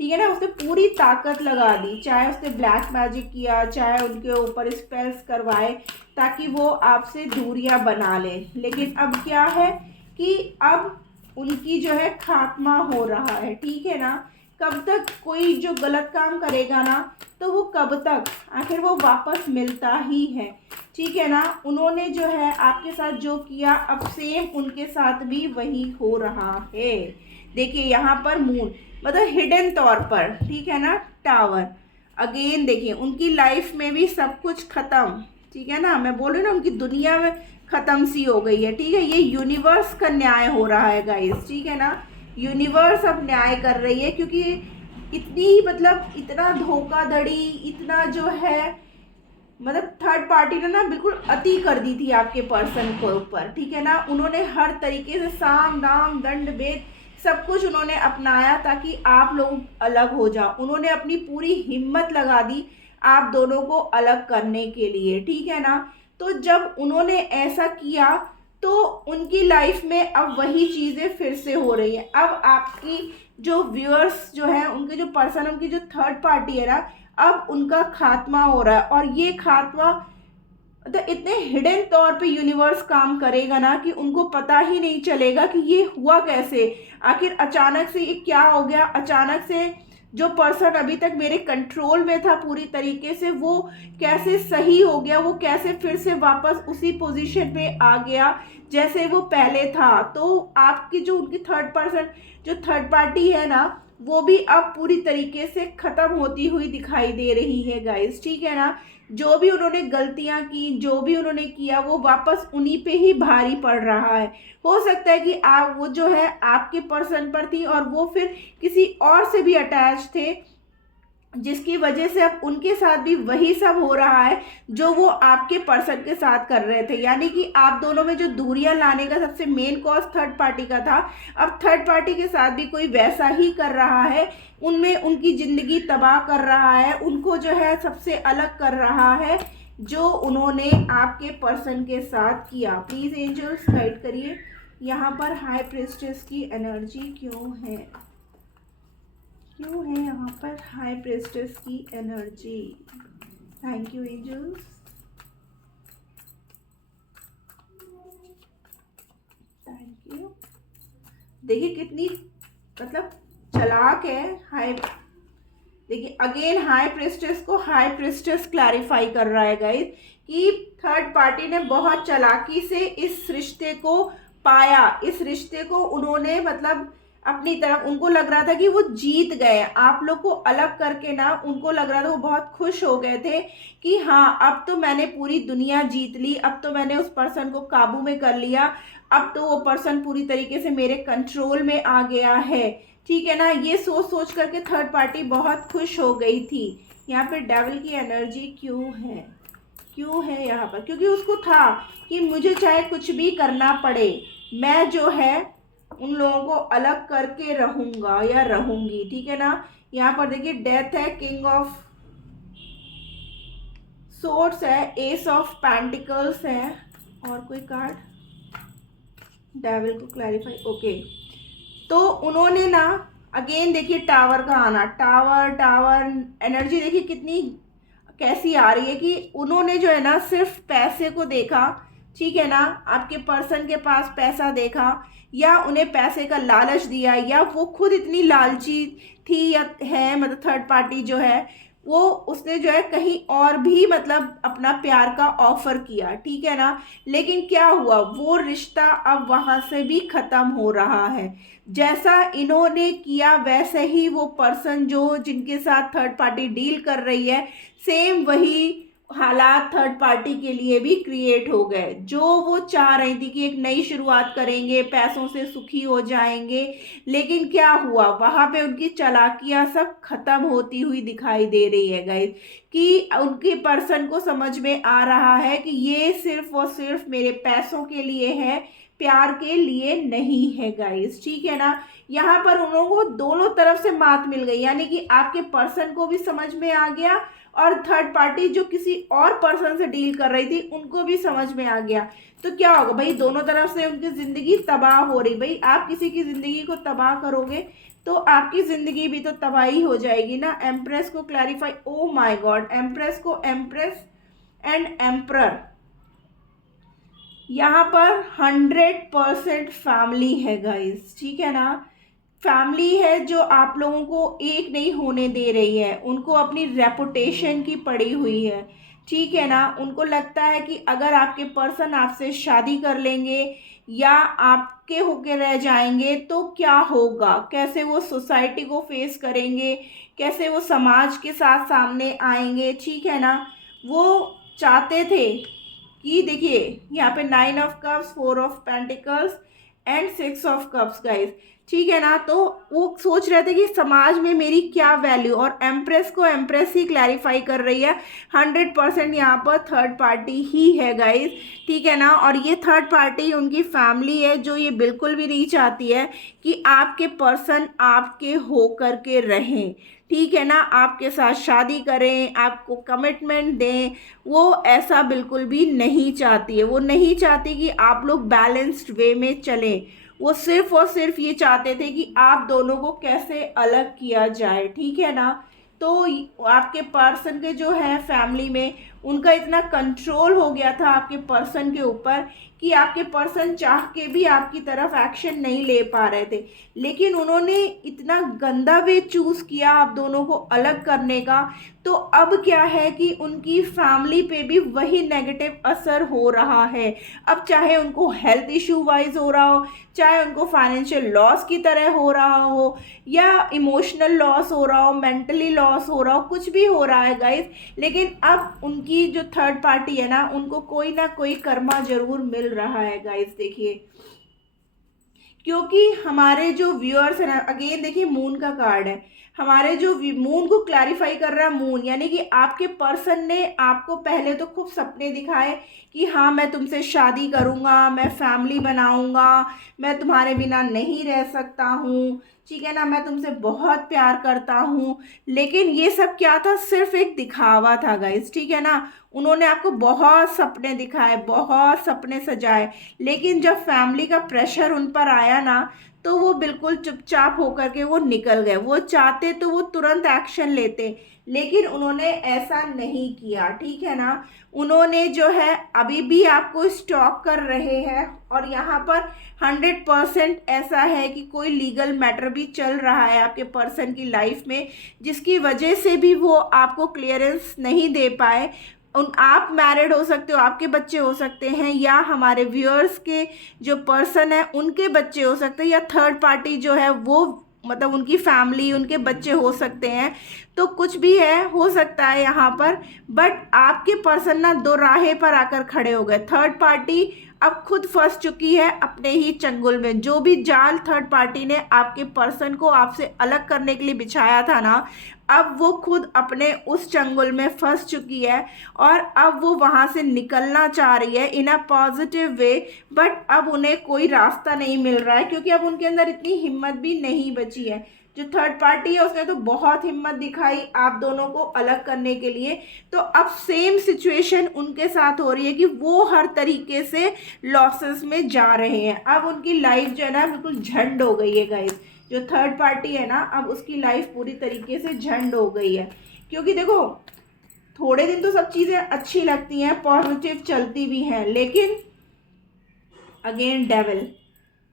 ठीक है ना, उसने पूरी ताकत लगा दी, चाहे उसने ब्लैक मैजिक किया, चाहे उनके ऊपर स्पेल्स करवाए ताकि वो आपसे दूरियां बना ले। लेकिन अब क्या है कि अब उनकी जो है खात्मा हो रहा है, ठीक है ना। कब तक कोई जो गलत काम करेगा ना तो वो कब तक, आखिर वो वापस मिलता ही है, ठीक है ना। उन्होंने जो है आपके साथ जो किया अब सेम उनके साथ भी वही हो रहा है। देखिए यहाँ पर मून मतलब हिडन तौर पर, ठीक है ना, टावर। अगेन देखिए उनकी लाइफ में भी सब कुछ खत्म, ठीक है ना। मैं बोल रही हूँ ना उनकी दुनिया में खत्म सी हो गई है, ठीक है। ये यूनिवर्स का न्याय हो रहा है गाइस, ठीक है ना। यूनिवर्स अब न्याय कर रही है क्योंकि इतनी मतलब इतना धोखाधड़ी, इतना जो है मतलब थर्ड पार्टी ने ना बिल्कुल अति कर दी थी आपके पर्सन के ऊपर, ठीक है ना। उन्होंने हर तरीके से साम दाम दंड भेद सब कुछ उन्होंने अपनाया ताकि आप लोग अलग हो जाओ। उन्होंने अपनी पूरी हिम्मत लगा दी आप दोनों को अलग करने के लिए, ठीक है ना। तो जब उन्होंने ऐसा किया तो उनकी लाइफ में अब वही चीज़ें फिर से हो रही है। अब आपकी जो व्यूअर्स जो है, उनके जो पर्सन, उनकी जो थर्ड पार्टी है ना, अब उनका खात्मा हो रहा है। और ये खात्मा तो इतने हिडन तौर पे यूनिवर्स काम करेगा ना कि उनको पता ही नहीं चलेगा कि ये हुआ कैसे, आखिर अचानक से ये क्या हो गया। अचानक से जो पर्सन अभी तक मेरे कंट्रोल में था पूरी तरीके से, वो कैसे सही हो गया, वो कैसे फिर से वापस उसी पोजीशन पे आ गया जैसे वो पहले था। तो आपकी जो उनकी थर्ड पर्सन, जो थर्ड पार्टी है ना, वो भी अब पूरी तरीके से ख़त्म होती हुई दिखाई दे रही है गाइस, ठीक है ना। जो भी उन्होंने गलतियां की, जो भी उन्होंने किया, वो वापस उन्हीं पे ही भारी पड़ रहा है। हो सकता है कि आप वो जो है आपके पर्सन पर थी और वो फिर किसी और से भी अटैच थे, जिसकी वजह से अब उनके साथ भी वही सब हो रहा है जो वो आपके पर्सन के साथ कर रहे थे। यानी कि आप दोनों में जो दूरियां लाने का सबसे मेन कॉज थर्ड पार्टी का था, अब थर्ड पार्टी के साथ भी कोई वैसा ही कर रहा है, उनमें उनकी ज़िंदगी तबाह कर रहा है, उनको जो है सबसे अलग कर रहा है जो उन्होंने आपके पर्सन के साथ किया। प्लीज़ एंजल्स गाइड करिए यहाँ पर हाई प्रिस्टेस की एनर्जी क्यों है, क्यों है यहाँ पर हाई प्रेस्टेस की energy. Thank you angels, thank you. देखिए कितनी मतलब चालाक है हाई। देखिए अगेन हाई प्रेस्टेस को हाई प्रेस्टेस क्लैरिफाई कर रहा है गाइस कि थर्ड पार्टी ने बहुत चालाकी से इस रिश्ते को पाया, इस रिश्ते को उन्होंने मतलब अपनी तरफ, उनको लग रहा था कि वो जीत गए आप लोग को अलग करके ना, उनको लग रहा था वो बहुत खुश हो गए थे कि हाँ अब तो मैंने पूरी दुनिया जीत ली, अब तो मैंने उस पर्सन को काबू में कर लिया, अब तो वो पर्सन पूरी तरीके से मेरे कंट्रोल में आ गया है, ठीक है ना। ये सोच सोच करके थर्ड पार्टी बहुत खुश हो गई थी। यहाँ पे डेविल की एनर्जी क्यों है, क्यों है यहाँ पर, क्योंकि उसको था कि मुझे चाहे कुछ भी करना पड़े, मैं जो है उन लोगों को अलग करके रहूंगा या रहूंगी, ठीक है ना। यहाँ पर देखिए डेथ है, किंग ऑफ सोर्ड्स है, एस ऑफ पेंटिकल्स है, और कोई कार्ड डेविल को क्लैरिफाई, ओके। तो उन्होंने ना अगेन देखिए टावर का आना, टावर टावर एनर्जी देखिए कितनी कैसी आ रही है कि उन्होंने जो है ना सिर्फ पैसे को देखा, ठीक है ना, आपके पर्सन के पास पैसा देखा या उन्हें पैसे का लालच दिया या वो खुद इतनी लालची थी या है, मतलब थर्ड पार्टी जो है वो उसने जो है कहीं और भी मतलब अपना प्यार का ऑफर किया, ठीक है ना। लेकिन क्या हुआ, वो रिश्ता अब वहाँ से भी ख़त्म हो रहा है। जैसा इन्होंने किया वैसे ही वो पर्सन जो जिनके साथ थर्ड पार्टी डील कर रही है, सेम वही हालात थर्ड पार्टी के लिए भी क्रिएट हो गए। जो वो चाह रही थी कि एक नई शुरुआत करेंगे, पैसों से सुखी हो जाएंगे, लेकिन क्या हुआ वहाँ पे उनकी चालाकियाँ सब खत्म होती हुई दिखाई दे रही है गाइस, कि उनके पर्सन को समझ में आ रहा है कि ये सिर्फ और सिर्फ मेरे पैसों के लिए है, प्यार के लिए नहीं है गाइस, ठीक है ना। यहाँ पर उन लोगों को दोनों तरफ से मात मिल गई, यानी कि आपके पर्सन को भी समझ में आ गया और थर्ड पार्टी जो किसी और पर्सन से डील कर रही थी उनको भी समझ में आ गया। तो क्या होगा भाई, दोनों तरफ से उनकी ज़िंदगी तबाह हो रही। भाई आप किसी की ज़िंदगी को तबाह करोगे तो आपकी ज़िंदगी भी तो तबाही हो जाएगी ना। एम्प्रेस को clarify, oh my God, empress को एम्प्रेस एंड एम्प्रर, यहाँ पर 100% फैमिली है गाइस, ठीक है ना। फैमिली है जो आप लोगों को एक नहीं होने दे रही है, उनको अपनी रेपुटेशन की पड़ी हुई है, ठीक है ना। उनको लगता है कि अगर आपके पर्सन आपसे शादी कर लेंगे या आपके होके रह जाएंगे तो क्या होगा, कैसे वो सोसाइटी को फेस करेंगे, कैसे वो समाज के साथ सामने आएंगे, ठीक है ना। वो चाहते थे कि देखिए यहाँ पे 9 of cups, 4 of pentacles and 6 of cups guys, ठीक है ना। तो वो सोच रहे थे कि समाज में मेरी क्या वैल्यू, और एम्प्रेस को एम्प्रेस ही क्लैरिफाई कर रही है। 100% यहाँ पर थर्ड पार्टी ही है गाइस, ठीक है ना। और ये थर्ड पार्टी उनकी फैमिली है जो ये बिल्कुल भी नहीं चाहती है कि आपके पर्सन आपके हो कर के रहें, ठीक है ना, आपके साथ शादी करें, आपको कमिटमेंट दें, वो ऐसा बिल्कुल भी नहीं चाहती है। वो नहीं चाहती कि आप लोग बैलेंस्ड वे में चलें, वो सिर्फ और सिर्फ ये चाहते थे कि आप दोनों को कैसे अलग किया जाए, ठीक है ना। तो आपके पर्सन के जो है फैमिली में उनका इतना कंट्रोल हो गया था आपके पर्सन के ऊपर कि आपके पर्सन चाह के भी आपकी तरफ एक्शन नहीं ले पा रहे थे। लेकिन उन्होंने इतना गंदा वे चूज़ किया आप दोनों को अलग करने का, तो अब क्या है कि उनकी फैमिली पे भी वही नेगेटिव असर हो रहा है। अब चाहे उनको हेल्थ इशू वाइज हो रहा हो, चाहे उनको फाइनेंशियल लॉस की तरह हो रहा हो, या इमोशनल लॉस हो रहा हो, मेंटली लॉस हो रहा हो, कुछ भी हो रहा है गाइस, लेकिन अब उनकी जो थर्ड पार्टी है ना उनको कोई ना कोई कर्मा जरूर मिल रहा है गाइस। देखिए क्योंकि हमारे जो व्यूअर्स है ना, अगेन देखिए मून का कार्ड है, हमारे जो मून को क्लैरिफाई कर रहा है मून, यानी कि आपके पर्सन ने आपको पहले तो खूब सपने दिखाए कि हाँ मैं तुमसे शादी करूँगा, मैं फैमिली बनाऊँगा, मैं तुम्हारे बिना नहीं रह सकता हूँ, ठीक है ना, मैं तुमसे बहुत प्यार करता हूँ। लेकिन ये सब क्या था, सिर्फ एक दिखावा था गाइस, ठीक है ना। उन्होंने आपको बहुत सपने दिखाए, बहुत सपने सजाए, लेकिन जब फैमिली का प्रेशर उन पर आया ना, तो वो बिल्कुल चुपचाप होकर के वो निकल गए। वो चाहते तो वो तुरंत एक्शन लेते, लेकिन उन्होंने ऐसा नहीं किया, ठीक है ना। उन्होंने जो है अभी भी आपको स्टॉक कर रहे हैं, और यहाँ पर 100% ऐसा है कि कोई लीगल मैटर भी चल रहा है आपके पर्सन की लाइफ में, जिसकी वजह से भी वो आपको क्लियरेंस नहीं दे पाए। आप मैरिड हो सकते हो, आपके बच्चे हो सकते हैं, या हमारे व्यूअर्स के जो पर्सन है उनके बच्चे हो सकते हैं, या थर्ड पार्टी जो है वो मतलब उनकी फैमिली, उनके बच्चे हो सकते हैं। तो कुछ भी है, हो सकता है यहाँ पर। बट आपके पर्सन ना दो राहे पर आकर खड़े हो गए। थर्ड पार्टी अब खुद फंस चुकी है अपने ही चंगुल में। जो भी जाल थर्ड पार्टी ने आपके पर्सन को आपसे अलग करने के लिए बिछाया था ना, अब वो खुद अपने उस चंगुल में फंस चुकी है, और अब वो वहाँ से निकलना चाह रही है इन अ पॉजिटिव वे। बट अब उन्हें कोई रास्ता नहीं मिल रहा है, क्योंकि अब उनके अंदर इतनी हिम्मत भी नहीं बची है। जो थर्ड पार्टी है उसने तो बहुत हिम्मत दिखाई आप दोनों को अलग करने के लिए। तो अब सेम सिचुएशन उनके साथ हो रही है कि वो हर तरीके से लॉसेस में जा रहे हैं। अब उनकी लाइफ जो है ना बिल्कुल झंड हो गई है गाइस। जो थर्ड पार्टी है ना, अब उसकी लाइफ पूरी तरीके से झंड हो गई है। क्योंकि देखो, थोड़े दिन तो सब चीज़ें अच्छी लगती हैं, पॉजिटिव चलती भी हैं, लेकिन अगेन डेविल,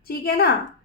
ठीक है ना।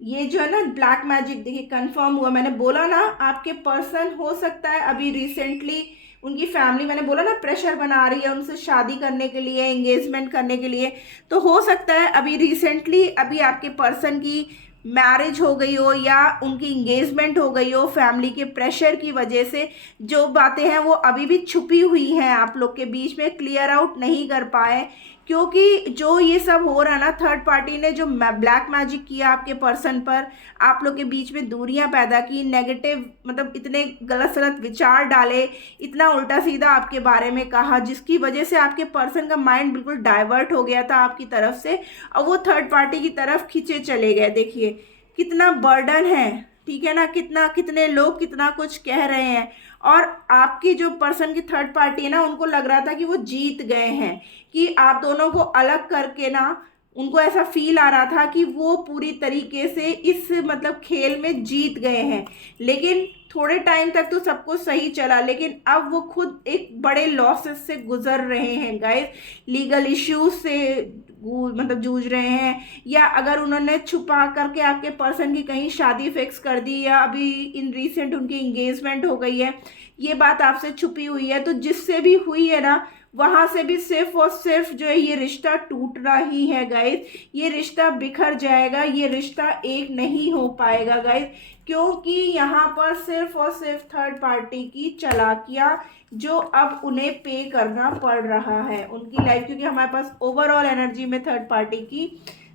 ये जो है ना ब्लैक मैजिक, देखिए कंफर्म हुआ। मैंने बोला ना आपके पर्सन हो सकता है अभी रिसेंटली उनकी फैमिली, मैंने बोला ना प्रेशर बना रही है उनसे शादी करने के लिए, एंगेजमेंट करने के लिए। तो हो सकता है अभी रिसेंटली अभी आपके पर्सन की मैरिज हो गई हो, या उनकी इंगेजमेंट हो गई हो। फैमिली के प्रेशर की वजह से जो बातें हैं वो अभी भी छुपी हुई हैं आप लोग के बीच में, क्लियर आउट नहीं कर पाए। क्योंकि जो ये सब हो रहा है ना, थर्ड पार्टी ने जो ब्लैक मैजिक किया आपके पर्सन पर, आप लोग के बीच में दूरियां पैदा की, नेगेटिव मतलब इतने गलत सलत विचार डाले, इतना उल्टा सीधा आपके बारे में कहा, जिसकी वजह से आपके पर्सन का माइंड बिल्कुल डाइवर्ट हो गया था आपकी तरफ से, और वो थर्ड पार्टी की तरफ खींचे चले गए। देखिए कितना बर्डन है, ठीक है ना, कितना कितने लोग कितना कुछ कह रहे हैं। और आपकी जो पर्सन की थर्ड पार्टी है ना, उनको लग रहा था कि वो जीत गए हैं, कि आप दोनों को अलग करके ना उनको ऐसा फील आ रहा था कि वो पूरी तरीके से इस मतलब खेल में जीत गए हैं। लेकिन थोड़े टाइम तक तो सब कुछ सही चला, लेकिन अब वो खुद एक बड़े लॉसेस से गुजर रहे हैं गाइस। लीगल इश्यूज से मतलब जूझ रहे हैं, या अगर उन्होंने छुपा करके आपके पर्सन की कहीं शादी फिक्स कर दी, या अभी इन रिसेंट उनकी इंगेजमेंट हो गई है, ये बात आपसे छुपी हुई है, तो जिससे भी हुई है ना, वहां से भी सिर्फ और सिर्फ जो है ये रिश्ता टूटना ही है गाइस। ये रिश्ता बिखर जाएगा, ये रिश्ता एक नहीं हो पाएगा गाइस। क्योंकि यहाँ पर सिर्फ और सिर्फ थर्ड पार्टी की चालाकियाँ जो अब उन्हें पे करना पड़ रहा है उनकी लाइफ। क्योंकि हमारे पास ओवरऑल एनर्जी में थर्ड पार्टी की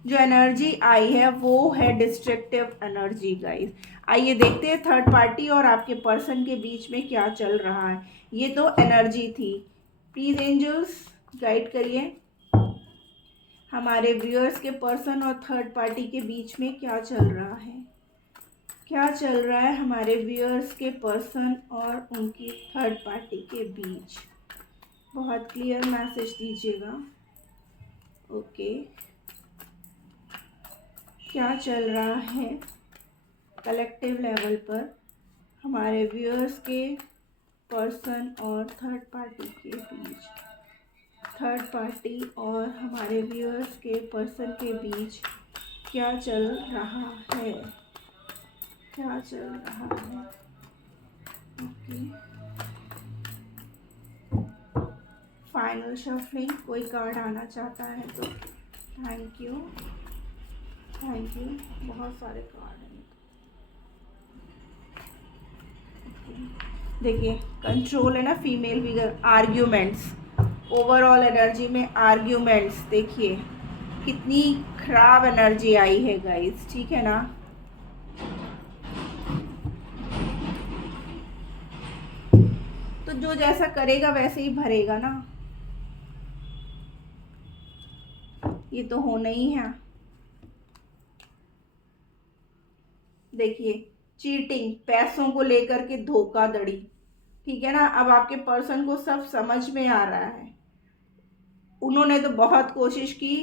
जो एनर्जी आई है वो है डिस्ट्रक्टिव एनर्जी गाइस। आइए देखते हैं थर्ड पार्टी और आपके पर्सन के बीच में क्या चल रहा है। ये तो एनर्जी थी, प्लीज एंजल्स गाइड करिए हमारे व्यूअर्स के पर्सन और थर्ड पार्टी के बीच में क्या चल रहा है, क्या चल रहा है हमारे व्यूअर्स के पर्सन और उनकी थर्ड पार्टी के बीच। बहुत क्लियर मैसेज दीजिएगा। ओके, क्या चल रहा है कलेक्टिव लेवल पर हमारे व्यूअर्स के पर्सन और थर्ड पार्टी के बीच। थर्ड पार्टी और हमारे व्यूअर्स के पर्सन के बीच क्या चल रहा है, क्या चल रहा है। ओके, फाइनल शफलिंग, कोई कार्ड आना चाहता है तो थैंक यू, थैंक यू। बहुत सारे कार्ड हैं। देखिए कंट्रोल है ना, female figure, arguments, overall energy में आर्ग्यूमेंट्स। देखिए कितनी खराब एनर्जी आई है गाइस, ठीक है ना। तो जो जैसा करेगा वैसे ही भरेगा ना, ये तो होना ही है। देखिए, चीटिंग, पैसों को लेकर के धोखाधड़ी, ठीक है ना। अब आपके पर्सन को सब समझ में आ रहा है। उन्होंने तो बहुत कोशिश की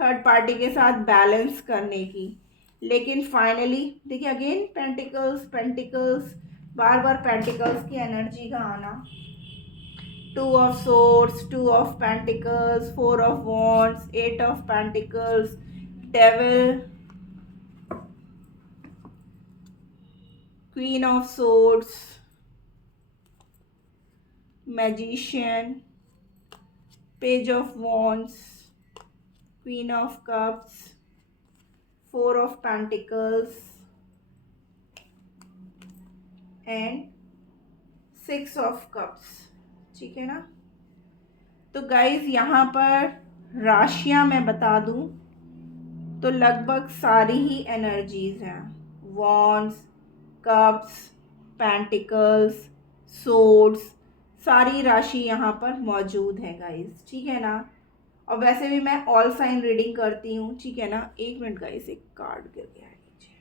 थर्ड पार्टी के साथ बैलेंस करने की, लेकिन फाइनली देखिए अगेन पेंटिकल्स पेंटिकल्स, बार बार पेंटिकल्स की एनर्जी का आना। Two of swords, two of pentacles, four of wands, eight of pentacles, devil, queen of swords, magician, page of wands, queen of cups, four of pentacles and six of cups, ठीक है ना। तो guys यहाँ पर राशियां मैं बता दूं तो लगभग सारी ही एनर्जीज हैं। वॉन्ड्स, कप्स, पेंटिकल्स, सोर्ड्स, सारी राशि यहाँ पर मौजूद है गाइज, ठीक है ना। और वैसे भी मैं ऑल साइन रीडिंग करती हूँ, ठीक है ना। एक मिनट गाइज, एक कार्ड गिर गया है नीचे।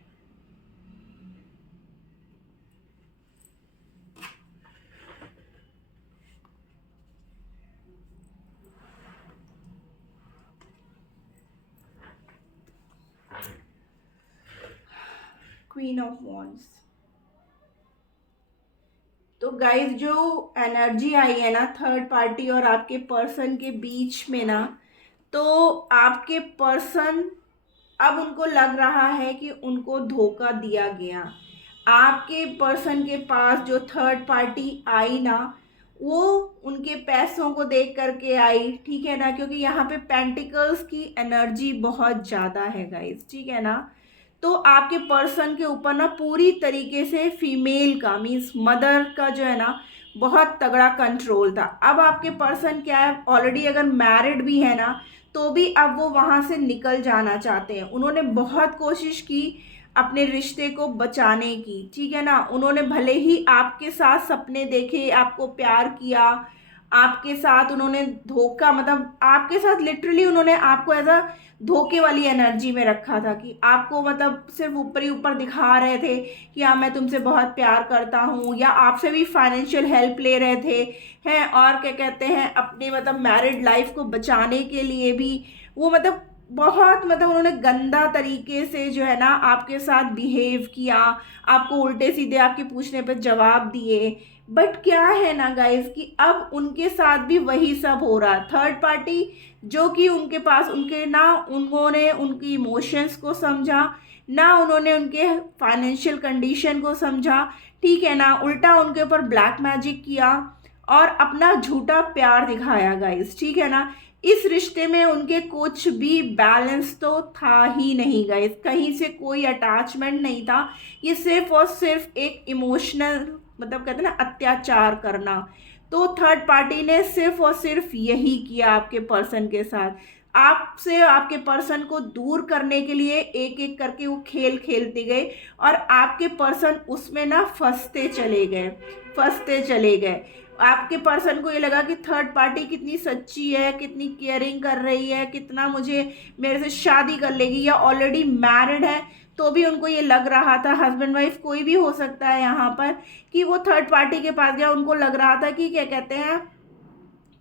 Queen of wands. तो गाइस जो एनर्जी आई है ना थर्ड पार्टी और आपके पर्सन के बीच में ना, तो आपके पर्सन, अब उनको लग रहा है कि उनको धोखा दिया गया। आपके पर्सन के पास जो थर्ड पार्टी आई ना, वो उनके पैसों को देख करके आई, ठीक है ना। क्योंकि यहाँ पे पेंटिकल्स की एनर्जी बहुत ज़्यादा है गाइस, ठीक है ना। तो आपके पर्सन के ऊपर ना पूरी तरीके से फीमेल का मीन्स मदर का जो है ना बहुत तगड़ा कंट्रोल था। अब आपके पर्सन क्या है, ऑलरेडी अगर मैरिड भी है ना तो भी अब वो वहाँ से निकल जाना चाहते हैं। उन्होंने बहुत कोशिश की अपने रिश्ते को बचाने की, ठीक है ना। उन्होंने भले ही आपके साथ सपने देखे, आपको प्यार किया, आपके साथ उन्होंने धोखा, मतलब आपके साथ लिटरली उन्होंने आपको एज अ धोखे वाली एनर्जी में रखा था कि आपको मतलब सिर्फ ऊपर ही ऊपर दिखा रहे थे कि हाँ मैं तुमसे बहुत प्यार करता हूँ, या आपसे भी फाइनेंशियल हेल्प ले रहे थे हैं, और क्या कहते हैं अपनी मतलब मैरिड लाइफ को बचाने के लिए भी वो मतलब बहुत मतलब उन्होंने गंदा तरीके से जो है ना आपके साथ बिहेव किया, आपको उल्टे सीधे आपके पूछने पर जवाब दिए। बट क्या है ना गाइस कि अब उनके साथ भी वही सब हो रहा है। थर्ड पार्टी जो कि उनके पास उनके ना उन्होंने उनकी इमोशंस को समझा, ना उन्होंने उनके फाइनेंशियल कंडीशन को समझा, ठीक है ना। उल्टा उनके ऊपर ब्लैक मैजिक किया और अपना झूठा प्यार दिखाया गाइस, ठीक है ना। इस रिश्ते में उनके कुछ भी बैलेंस तो था ही नहीं गाइस, कहीं से कोई अटैचमेंट नहीं था। ये सिर्फ और सिर्फ एक इमोशनल मतलब कहते हैं ना अत्याचार करना। तो थर्ड पार्टी ने सिर्फ और सिर्फ यही किया आपके पर्सन के साथ। आपसे आपके पर्सन को दूर करने के लिए एक एक करके वो खेल खेलते गए और आपके पर्सन उसमें ना फंसते चले गए। आपके पर्सन को ये लगा कि थर्ड पार्टी कितनी सच्ची है, कितनी केयरिंग कर रही है, कितना मुझे मेरे से शादी कर लेगी, या ऑलरेडी मैरिड है तो भी उनको ये लग रहा था, हस्बैंड वाइफ कोई भी हो सकता है यहाँ पर, कि वो थर्ड पार्टी के पास गया। उनको लग रहा था कि क्या कहते हैं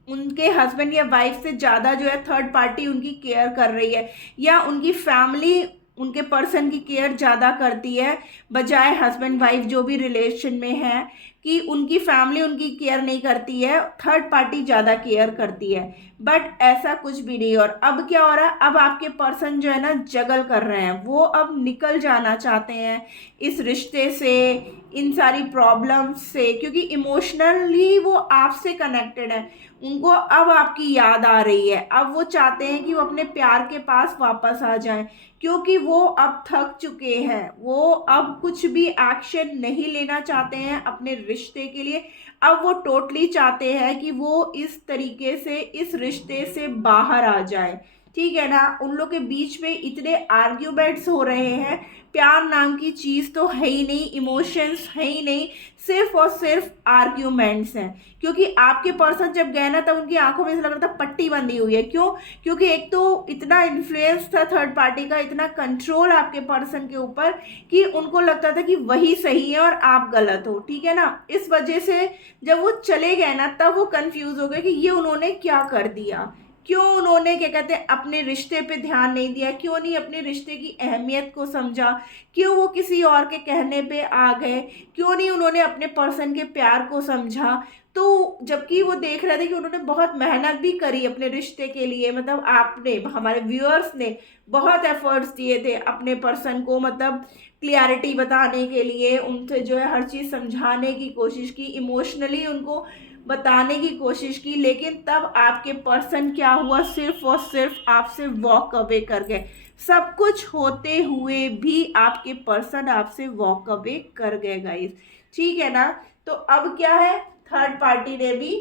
उनके हस्बैंड या वाइफ से ज़्यादा जो है थर्ड पार्टी उनकी केयर कर रही है, या उनकी फैमिली उनके पर्सन की केयर ज़्यादा करती है बजाय हस्बैंड वाइफ जो भी रिलेशन में है, कि उनकी फैमिली उनकी केयर नहीं करती है, थर्ड पार्टी ज़्यादा केयर करती है। बट ऐसा कुछ भी नहीं। और अब क्या हो रहा है, अब आपके पर्सन जो है ना जगल कर रहे हैं, वो अब निकल जाना चाहते हैं इस रिश्ते से, इन सारी प्रॉब्लम्स से, क्योंकि इमोशनली वो आपसे कनेक्टेड है। उनको अब आपकी याद आ रही है, अब वो चाहते हैं कि वो अपने प्यार के पास वापस आ जाएं, क्योंकि वो अब थक चुके हैं। वो अब कुछ भी एक्शन नहीं लेना चाहते हैं अपने रिश्ते के लिए। अब वो टोटली चाहते हैं कि वो इस तरीके से इस रिश्ते से बाहर आ जाए, ठीक है ना। उन लोग के बीच में इतने आर्ग्यूमेंट्स हो रहे हैं, प्यार नाम की चीज तो है ही नहीं, इमोशंस है ही नहीं, सिर्फ और सिर्फ आर्ग्यूमेंट्स हैं। क्योंकि आपके पर्सन जब गए ना तब उनकी आंखों में ऐसा लग रहा था पट्टी बंधी हुई है। क्यों? क्योंकि एक तो इतना इन्फ्लुएंस था थर्ड पार्टी का, इतना कंट्रोल आपके पर्सन के ऊपर कि उनको लगता था कि वही सही है और आप गलत हो। ठीक है ना। इस वजह से जब वो चले गए ना तब वो कंफ्यूज हो गए कि ये उन्होंने क्या कर दिया, क्यों उन्होंने क्या कहते हैं अपने रिश्ते पे ध्यान नहीं दिया, क्यों नहीं अपने रिश्ते की अहमियत को समझा, क्यों वो किसी और के कहने पे आ गए, क्यों नहीं उन्होंने अपने पर्सन के प्यार को समझा। तो जबकि वो देख रहे थे कि उन्होंने बहुत मेहनत भी करी अपने रिश्ते के लिए, मतलब आपने, हमारे व्यूअर्स ने बहुत एफर्ट्स दिए थे अपने पर्सन को, मतलब क्लियरिटी बताने के लिए, उनसे जो है हर चीज़ समझाने की कोशिश की, इमोशनली उनको बताने की कोशिश की, लेकिन तब आपके पर्सन क्या हुआ, सिर्फ और सिर्फ आपसे वॉक अवे कर गए। सब कुछ होते हुए भी आपके पर्सन आपसे वॉक अवे कर गए गाइस। ठीक है ना। तो अब क्या है, थर्ड पार्टी ने भी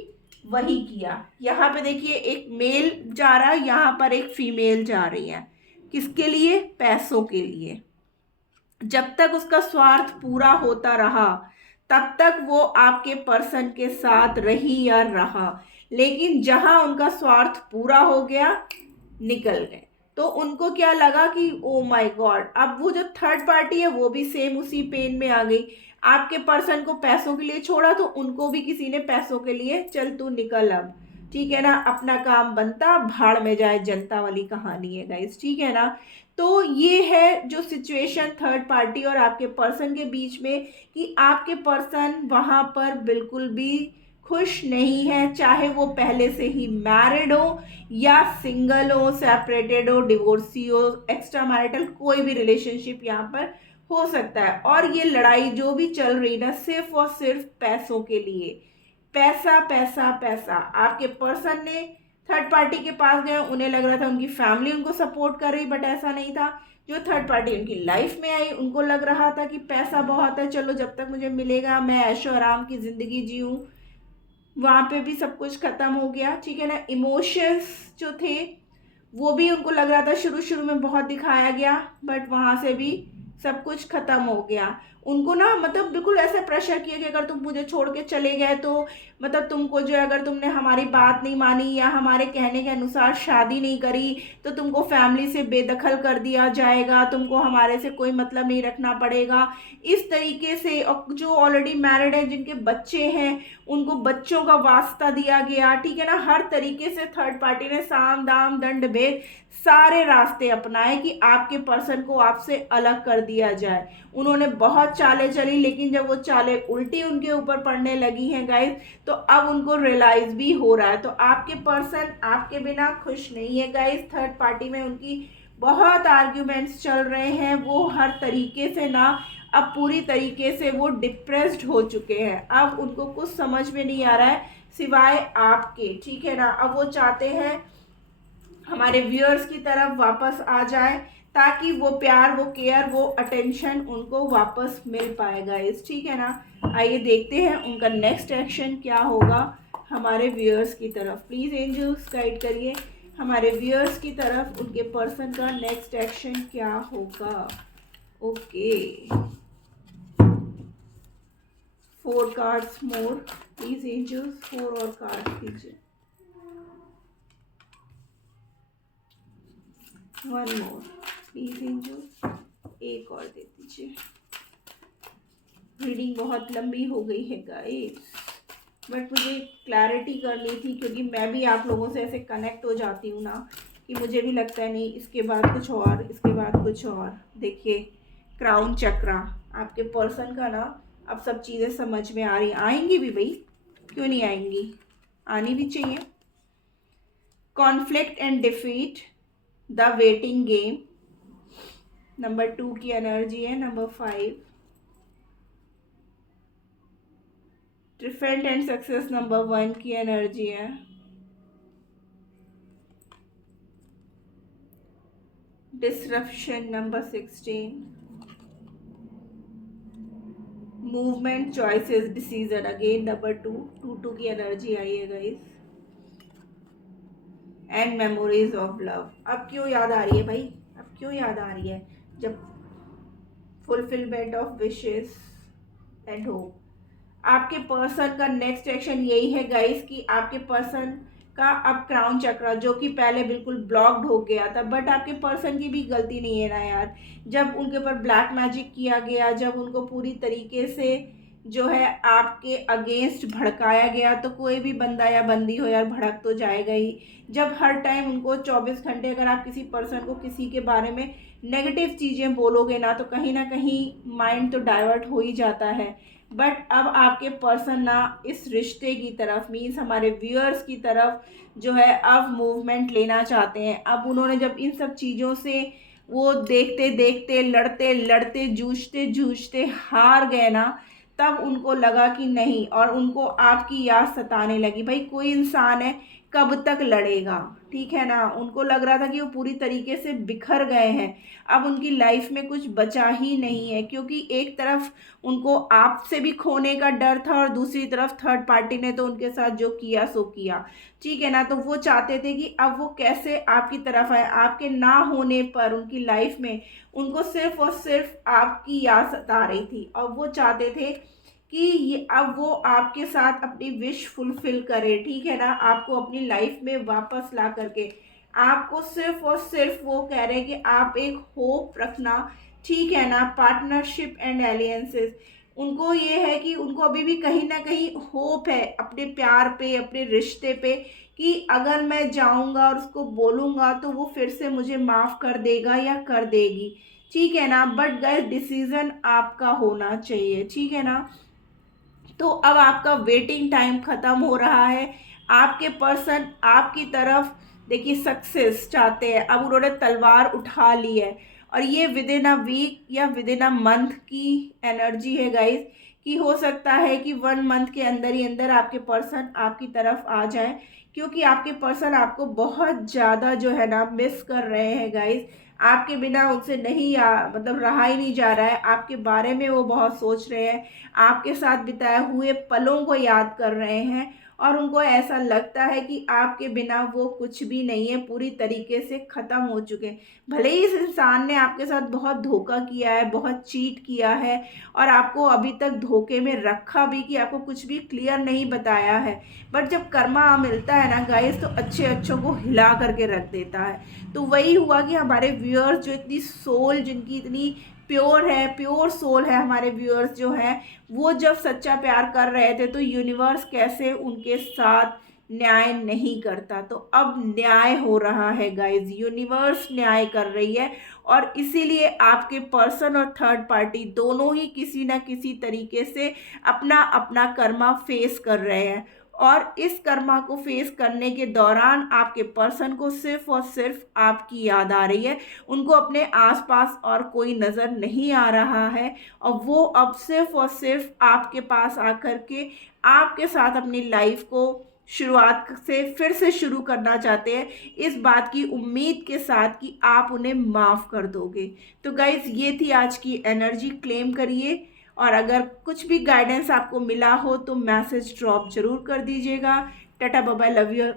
वही किया। यहाँ पे देखिए एक मेल जा रहा है, यहाँ पर एक फीमेल जा रही है। किसके लिए? पैसों के लिए। जब तक उसका स्वार्थ पूरा होता रहा तब तक वो आपके पर्सन के साथ रही या रहा, लेकिन जहां उनका स्वार्थ पूरा हो गया, निकल गए। तो उनको क्या लगा कि ओ माय गॉड, अब वो जो थर्ड पार्टी है वो भी सेम उसी पेन में आ गई। आपके पर्सन को पैसों के लिए छोड़ा तो उनको भी किसी ने पैसों के लिए, चल तू निकल अब। ठीक है ना, अपना काम बनता, भाड़ में जाए जनता वाली कहानी है गाइस। ठीक है ना। तो ये है जो सिचुएशन थर्ड पार्टी और आपके पर्सन के बीच में, कि आपके पर्सन वहां पर बिल्कुल भी खुश नहीं है, चाहे वो पहले से ही मैरिड हो या सिंगल हो, सेपरेटेड हो, डिवोर्सी हो, एक्स्ट्रा मैरिटल कोई भी रिलेशनशिप यहाँ पर हो सकता है। और ये लड़ाई जो भी चल रही ना, सिर्फ और सिर्फ पैसों के लिए, पैसा पैसा पैसा। आपके पर्सन ने थर्ड पार्टी के पास गए, उन्हें लग रहा था उनकी फैमिली उनको सपोर्ट कर रही, बट ऐसा नहीं था। जो थर्ड पार्टी उनकी लाइफ में आई उनको लग रहा था कि पैसा बहुत है, चलो जब तक मुझे मिलेगा मैं ऐशो आराम की जिंदगी जीऊँ। वहां पे भी सब कुछ खत्म हो गया। ठीक है ना। इमोशंस जो थे वो भी उनको लग रहा था, शुरू शुरू में बहुत दिखाया गया, बट वहां से भी सब कुछ खत्म हो गया। उनको ना मतलब बिल्कुल ऐसे प्रेशर किया कि अगर तुम मुझे छोड़ के चले गए तो मतलब तुमको जो है, अगर तुमने हमारी बात नहीं मानी या हमारे कहने के अनुसार शादी नहीं करी तो तुमको फैमिली से बेदखल कर दिया जाएगा, तुमको हमारे से कोई मतलब नहीं रखना पड़ेगा, इस तरीके से। और जो ऑलरेडी मैरिड है, जिनके बच्चे हैं, उनको बच्चों का वास्ता दिया गया। ठीक है ना। हर तरीके से थर्ड पार्टी ने साम दाम दंड भेद सारे रास्ते अपनाए कि आपके पर्सन को आपसे अलग कर दिया जाए। उन्होंने बहुत चालें चली, लेकिन जब वो चालें उल्टी उनके ऊपर पड़ने लगी हैं गाइस, तो अब उनको रियलाइज भी हो रहा है। तो आपके पर्सन आपके बिना खुश नहीं है गाइस। थर्ड पार्टी में उनकी बहुत आर्ग्यूमेंट्स चल रहे हैं, वो हर तरीके से ना अब पूरी तरीके से वो डिप्रेस्ड हो चुके हैं। अब उनको कुछ समझ में नहीं आ रहा है सिवाय आपके। ठीक है ना। अब वो चाहते हैं हमारे व्यूअर्स की तरफ वापस आ जाए, ताकि वो प्यार, वो केयर, वो अटेंशन उनको वापस मिल पाएगा इस। ठीक है ना। आइए देखते हैं उनका नेक्स्ट एक्शन क्या होगा हमारे व्यूअर्स की तरफ। प्लीज़ एंजल्स गाइड करिए हमारे व्यूअर्स की तरफ, उनके पर्सन का नेक्स्ट एक्शन क्या होगा। Okay, 4 cards more please angels, 4 और कार्ड दीजिए। 1 मोर प्लीज एंजल्स, एक और दे दीजिए। रीडिंग बहुत लंबी हो गई है गाइस, बट मुझे क्लैरिटी करनी थी, क्योंकि मैं भी आप लोगों से ऐसे कनेक्ट हो जाती हूँ ना कि मुझे भी लगता है नहीं इसके बाद कुछ और, इसके बाद कुछ और। देखिए क्राउन चक्रा, आपके पर्सन का ना अब सब चीज़ें समझ में आ रही, आएंगी भी भाई, क्यों नहीं आएंगी, आनी भी चाहिए। Conflict and defeat, the waiting game, number 2 की एनर्जी है। Number 5 different and success, number 1 की एनर्जी है। Disruption, number 16। Movement, choices, decision, again number 2 की एनर्जी आई है guys. And memories of love. अब क्यों याद आ रही है भाई, अब क्यों याद आ रही है? जब fulfilment of wishes and hope. आपके पर्सन का नेक्स्ट एक्शन यही है गाइस कि आपके पर्सन का अब क्राउन चक्रा जो कि पहले बिल्कुल ब्लॉक्ड हो गया था, बट आपके पर्सन की भी गलती नहीं है ना यार। जब उनके ऊपर ब्लैक मैजिक किया गया, जब उनको पूरी तरीके से जो है आपके अगेंस्ट भड़काया गया, तो कोई भी बंदा या बंदी हो यार भड़क तो जाएगा ही। जब हर टाइम उनको 24 घंटे अगर आप किसी पर्सन को किसी के बारे में नेगेटिव चीज़ें बोलोगे ना कहीं माइंड तो डाइवर्ट हो ही जाता है। बट अब आपके पर्सन ना इस रिश्ते की तरफ, मीन्स हमारे व्यूअर्स की तरफ जो है अब मूवमेंट लेना चाहते हैं। अब उन्होंने जब इन सब चीज़ों से वो देखते देखते लड़ते लड़ते जूझते जूझते हार गए ना, तब उनको लगा कि नहीं, और उनको आपकी याद सताने लगी। भाई कोई इंसान है, कब तक लड़ेगा, ठीक है ना। उनको लग रहा था कि वो पूरी तरीके से बिखर गए हैं, अब उनकी लाइफ में कुछ बचा ही नहीं है, क्योंकि एक तरफ उनको आपसे भी खोने का डर था और दूसरी तरफ थर्ड पार्टी ने तो उनके साथ जो किया सो किया, ठीक है ना। तो वो चाहते थे कि अब वो कैसे आपकी तरफ आए। आपके ना होने पर उनकी लाइफ में उनको सिर्फ और सिर्फ आपकी याद सता रही थी, और वो चाहते थे कि ये अब वो आपके साथ अपनी विश फुलफिल करे, ठीक है ना। आपको अपनी लाइफ में वापस ला करके, आपको सिर्फ और सिर्फ वो कह रहे हैं कि आप एक होप रखना, ठीक है ना। पार्टनरशिप एंड एलियंसेस, उनको ये है कि उनको अभी भी कहीं ना कहीं होप है अपने प्यार पे, अपने रिश्ते पे, कि अगर मैं जाऊंगा और उसको बोलूंगा तो वो फिर से मुझे माफ़ कर देगा या कर देगी, ठीक है ना। बट गाइस डिसीजन आपका होना चाहिए, ठीक है ना। तो अब आपका वेटिंग टाइम ख़त्म हो रहा है। आपके पर्सन आपकी तरफ देखिए सक्सेस चाहते हैं, अब उन्होंने तलवार उठा ली है, और ये विद इन अ वीक या विद इन अ मंथ की एनर्जी है गाइस, कि हो सकता है कि 1 मंथ के अंदर ही अंदर आपके पर्सन आपकी तरफ आ जाए, क्योंकि आपके पर्सन आपको बहुत ज़्यादा जो है ना मिस कर रहे हैं गाइस। आपके बिना उनसे नहीं मतलब रहा ही नहीं जा रहा है, आपके बारे में वो बहुत सोच रहे हैं, आपके साथ बिताए हुए पलों को याद कर रहे हैं, और उनको ऐसा लगता है कि आपके बिना वो कुछ भी नहीं है, पूरी तरीके से ख़त्म हो चुके हैं। भले ही इस इंसान ने आपके साथ बहुत धोखा किया है, बहुत चीट किया है, और आपको अभी तक धोखे में रखा भी, कि आपको कुछ भी क्लियर नहीं बताया है, बट जब कर्मा मिलता है ना गाइस, तो अच्छे अच्छों को हिला करके रख देता है। तो वही हुआ कि हमारे व्यूअर्स जो इतनी सोल, जिनकी इतनी प्योर है, प्योर सोल है, हमारे व्यूअर्स जो हैं, वो जब सच्चा प्यार कर रहे थे तो यूनिवर्स कैसे उनके साथ न्याय नहीं करता। तो अब न्याय हो रहा है गाइज, यूनिवर्स न्याय कर रही है, और इसीलिए आपके पर्सन और थर्ड पार्टी दोनों ही किसी ना किसी तरीके से अपना अपना कर्मा फेस कर रहे हैं, और इस कर्मा को फेस करने के दौरान आपके पर्सन को सिर्फ और सिर्फ आपकी याद आ रही है। उनको अपने आसपास और कोई नज़र नहीं आ रहा है, और वो अब सिर्फ और सिर्फ आपके पास आकर के आपके साथ अपनी लाइफ को शुरुआत से फिर से शुरू करना चाहते हैं, इस बात की उम्मीद के साथ कि आप उन्हें माफ़ कर दोगे। तो गाइज ये थी आज की एनर्जी, क्लेम करिए, और अगर कुछ भी गाइडेंस आपको मिला हो तो मैसेज ड्रॉप जरूर कर दीजिएगा। Tata bye bye, love you.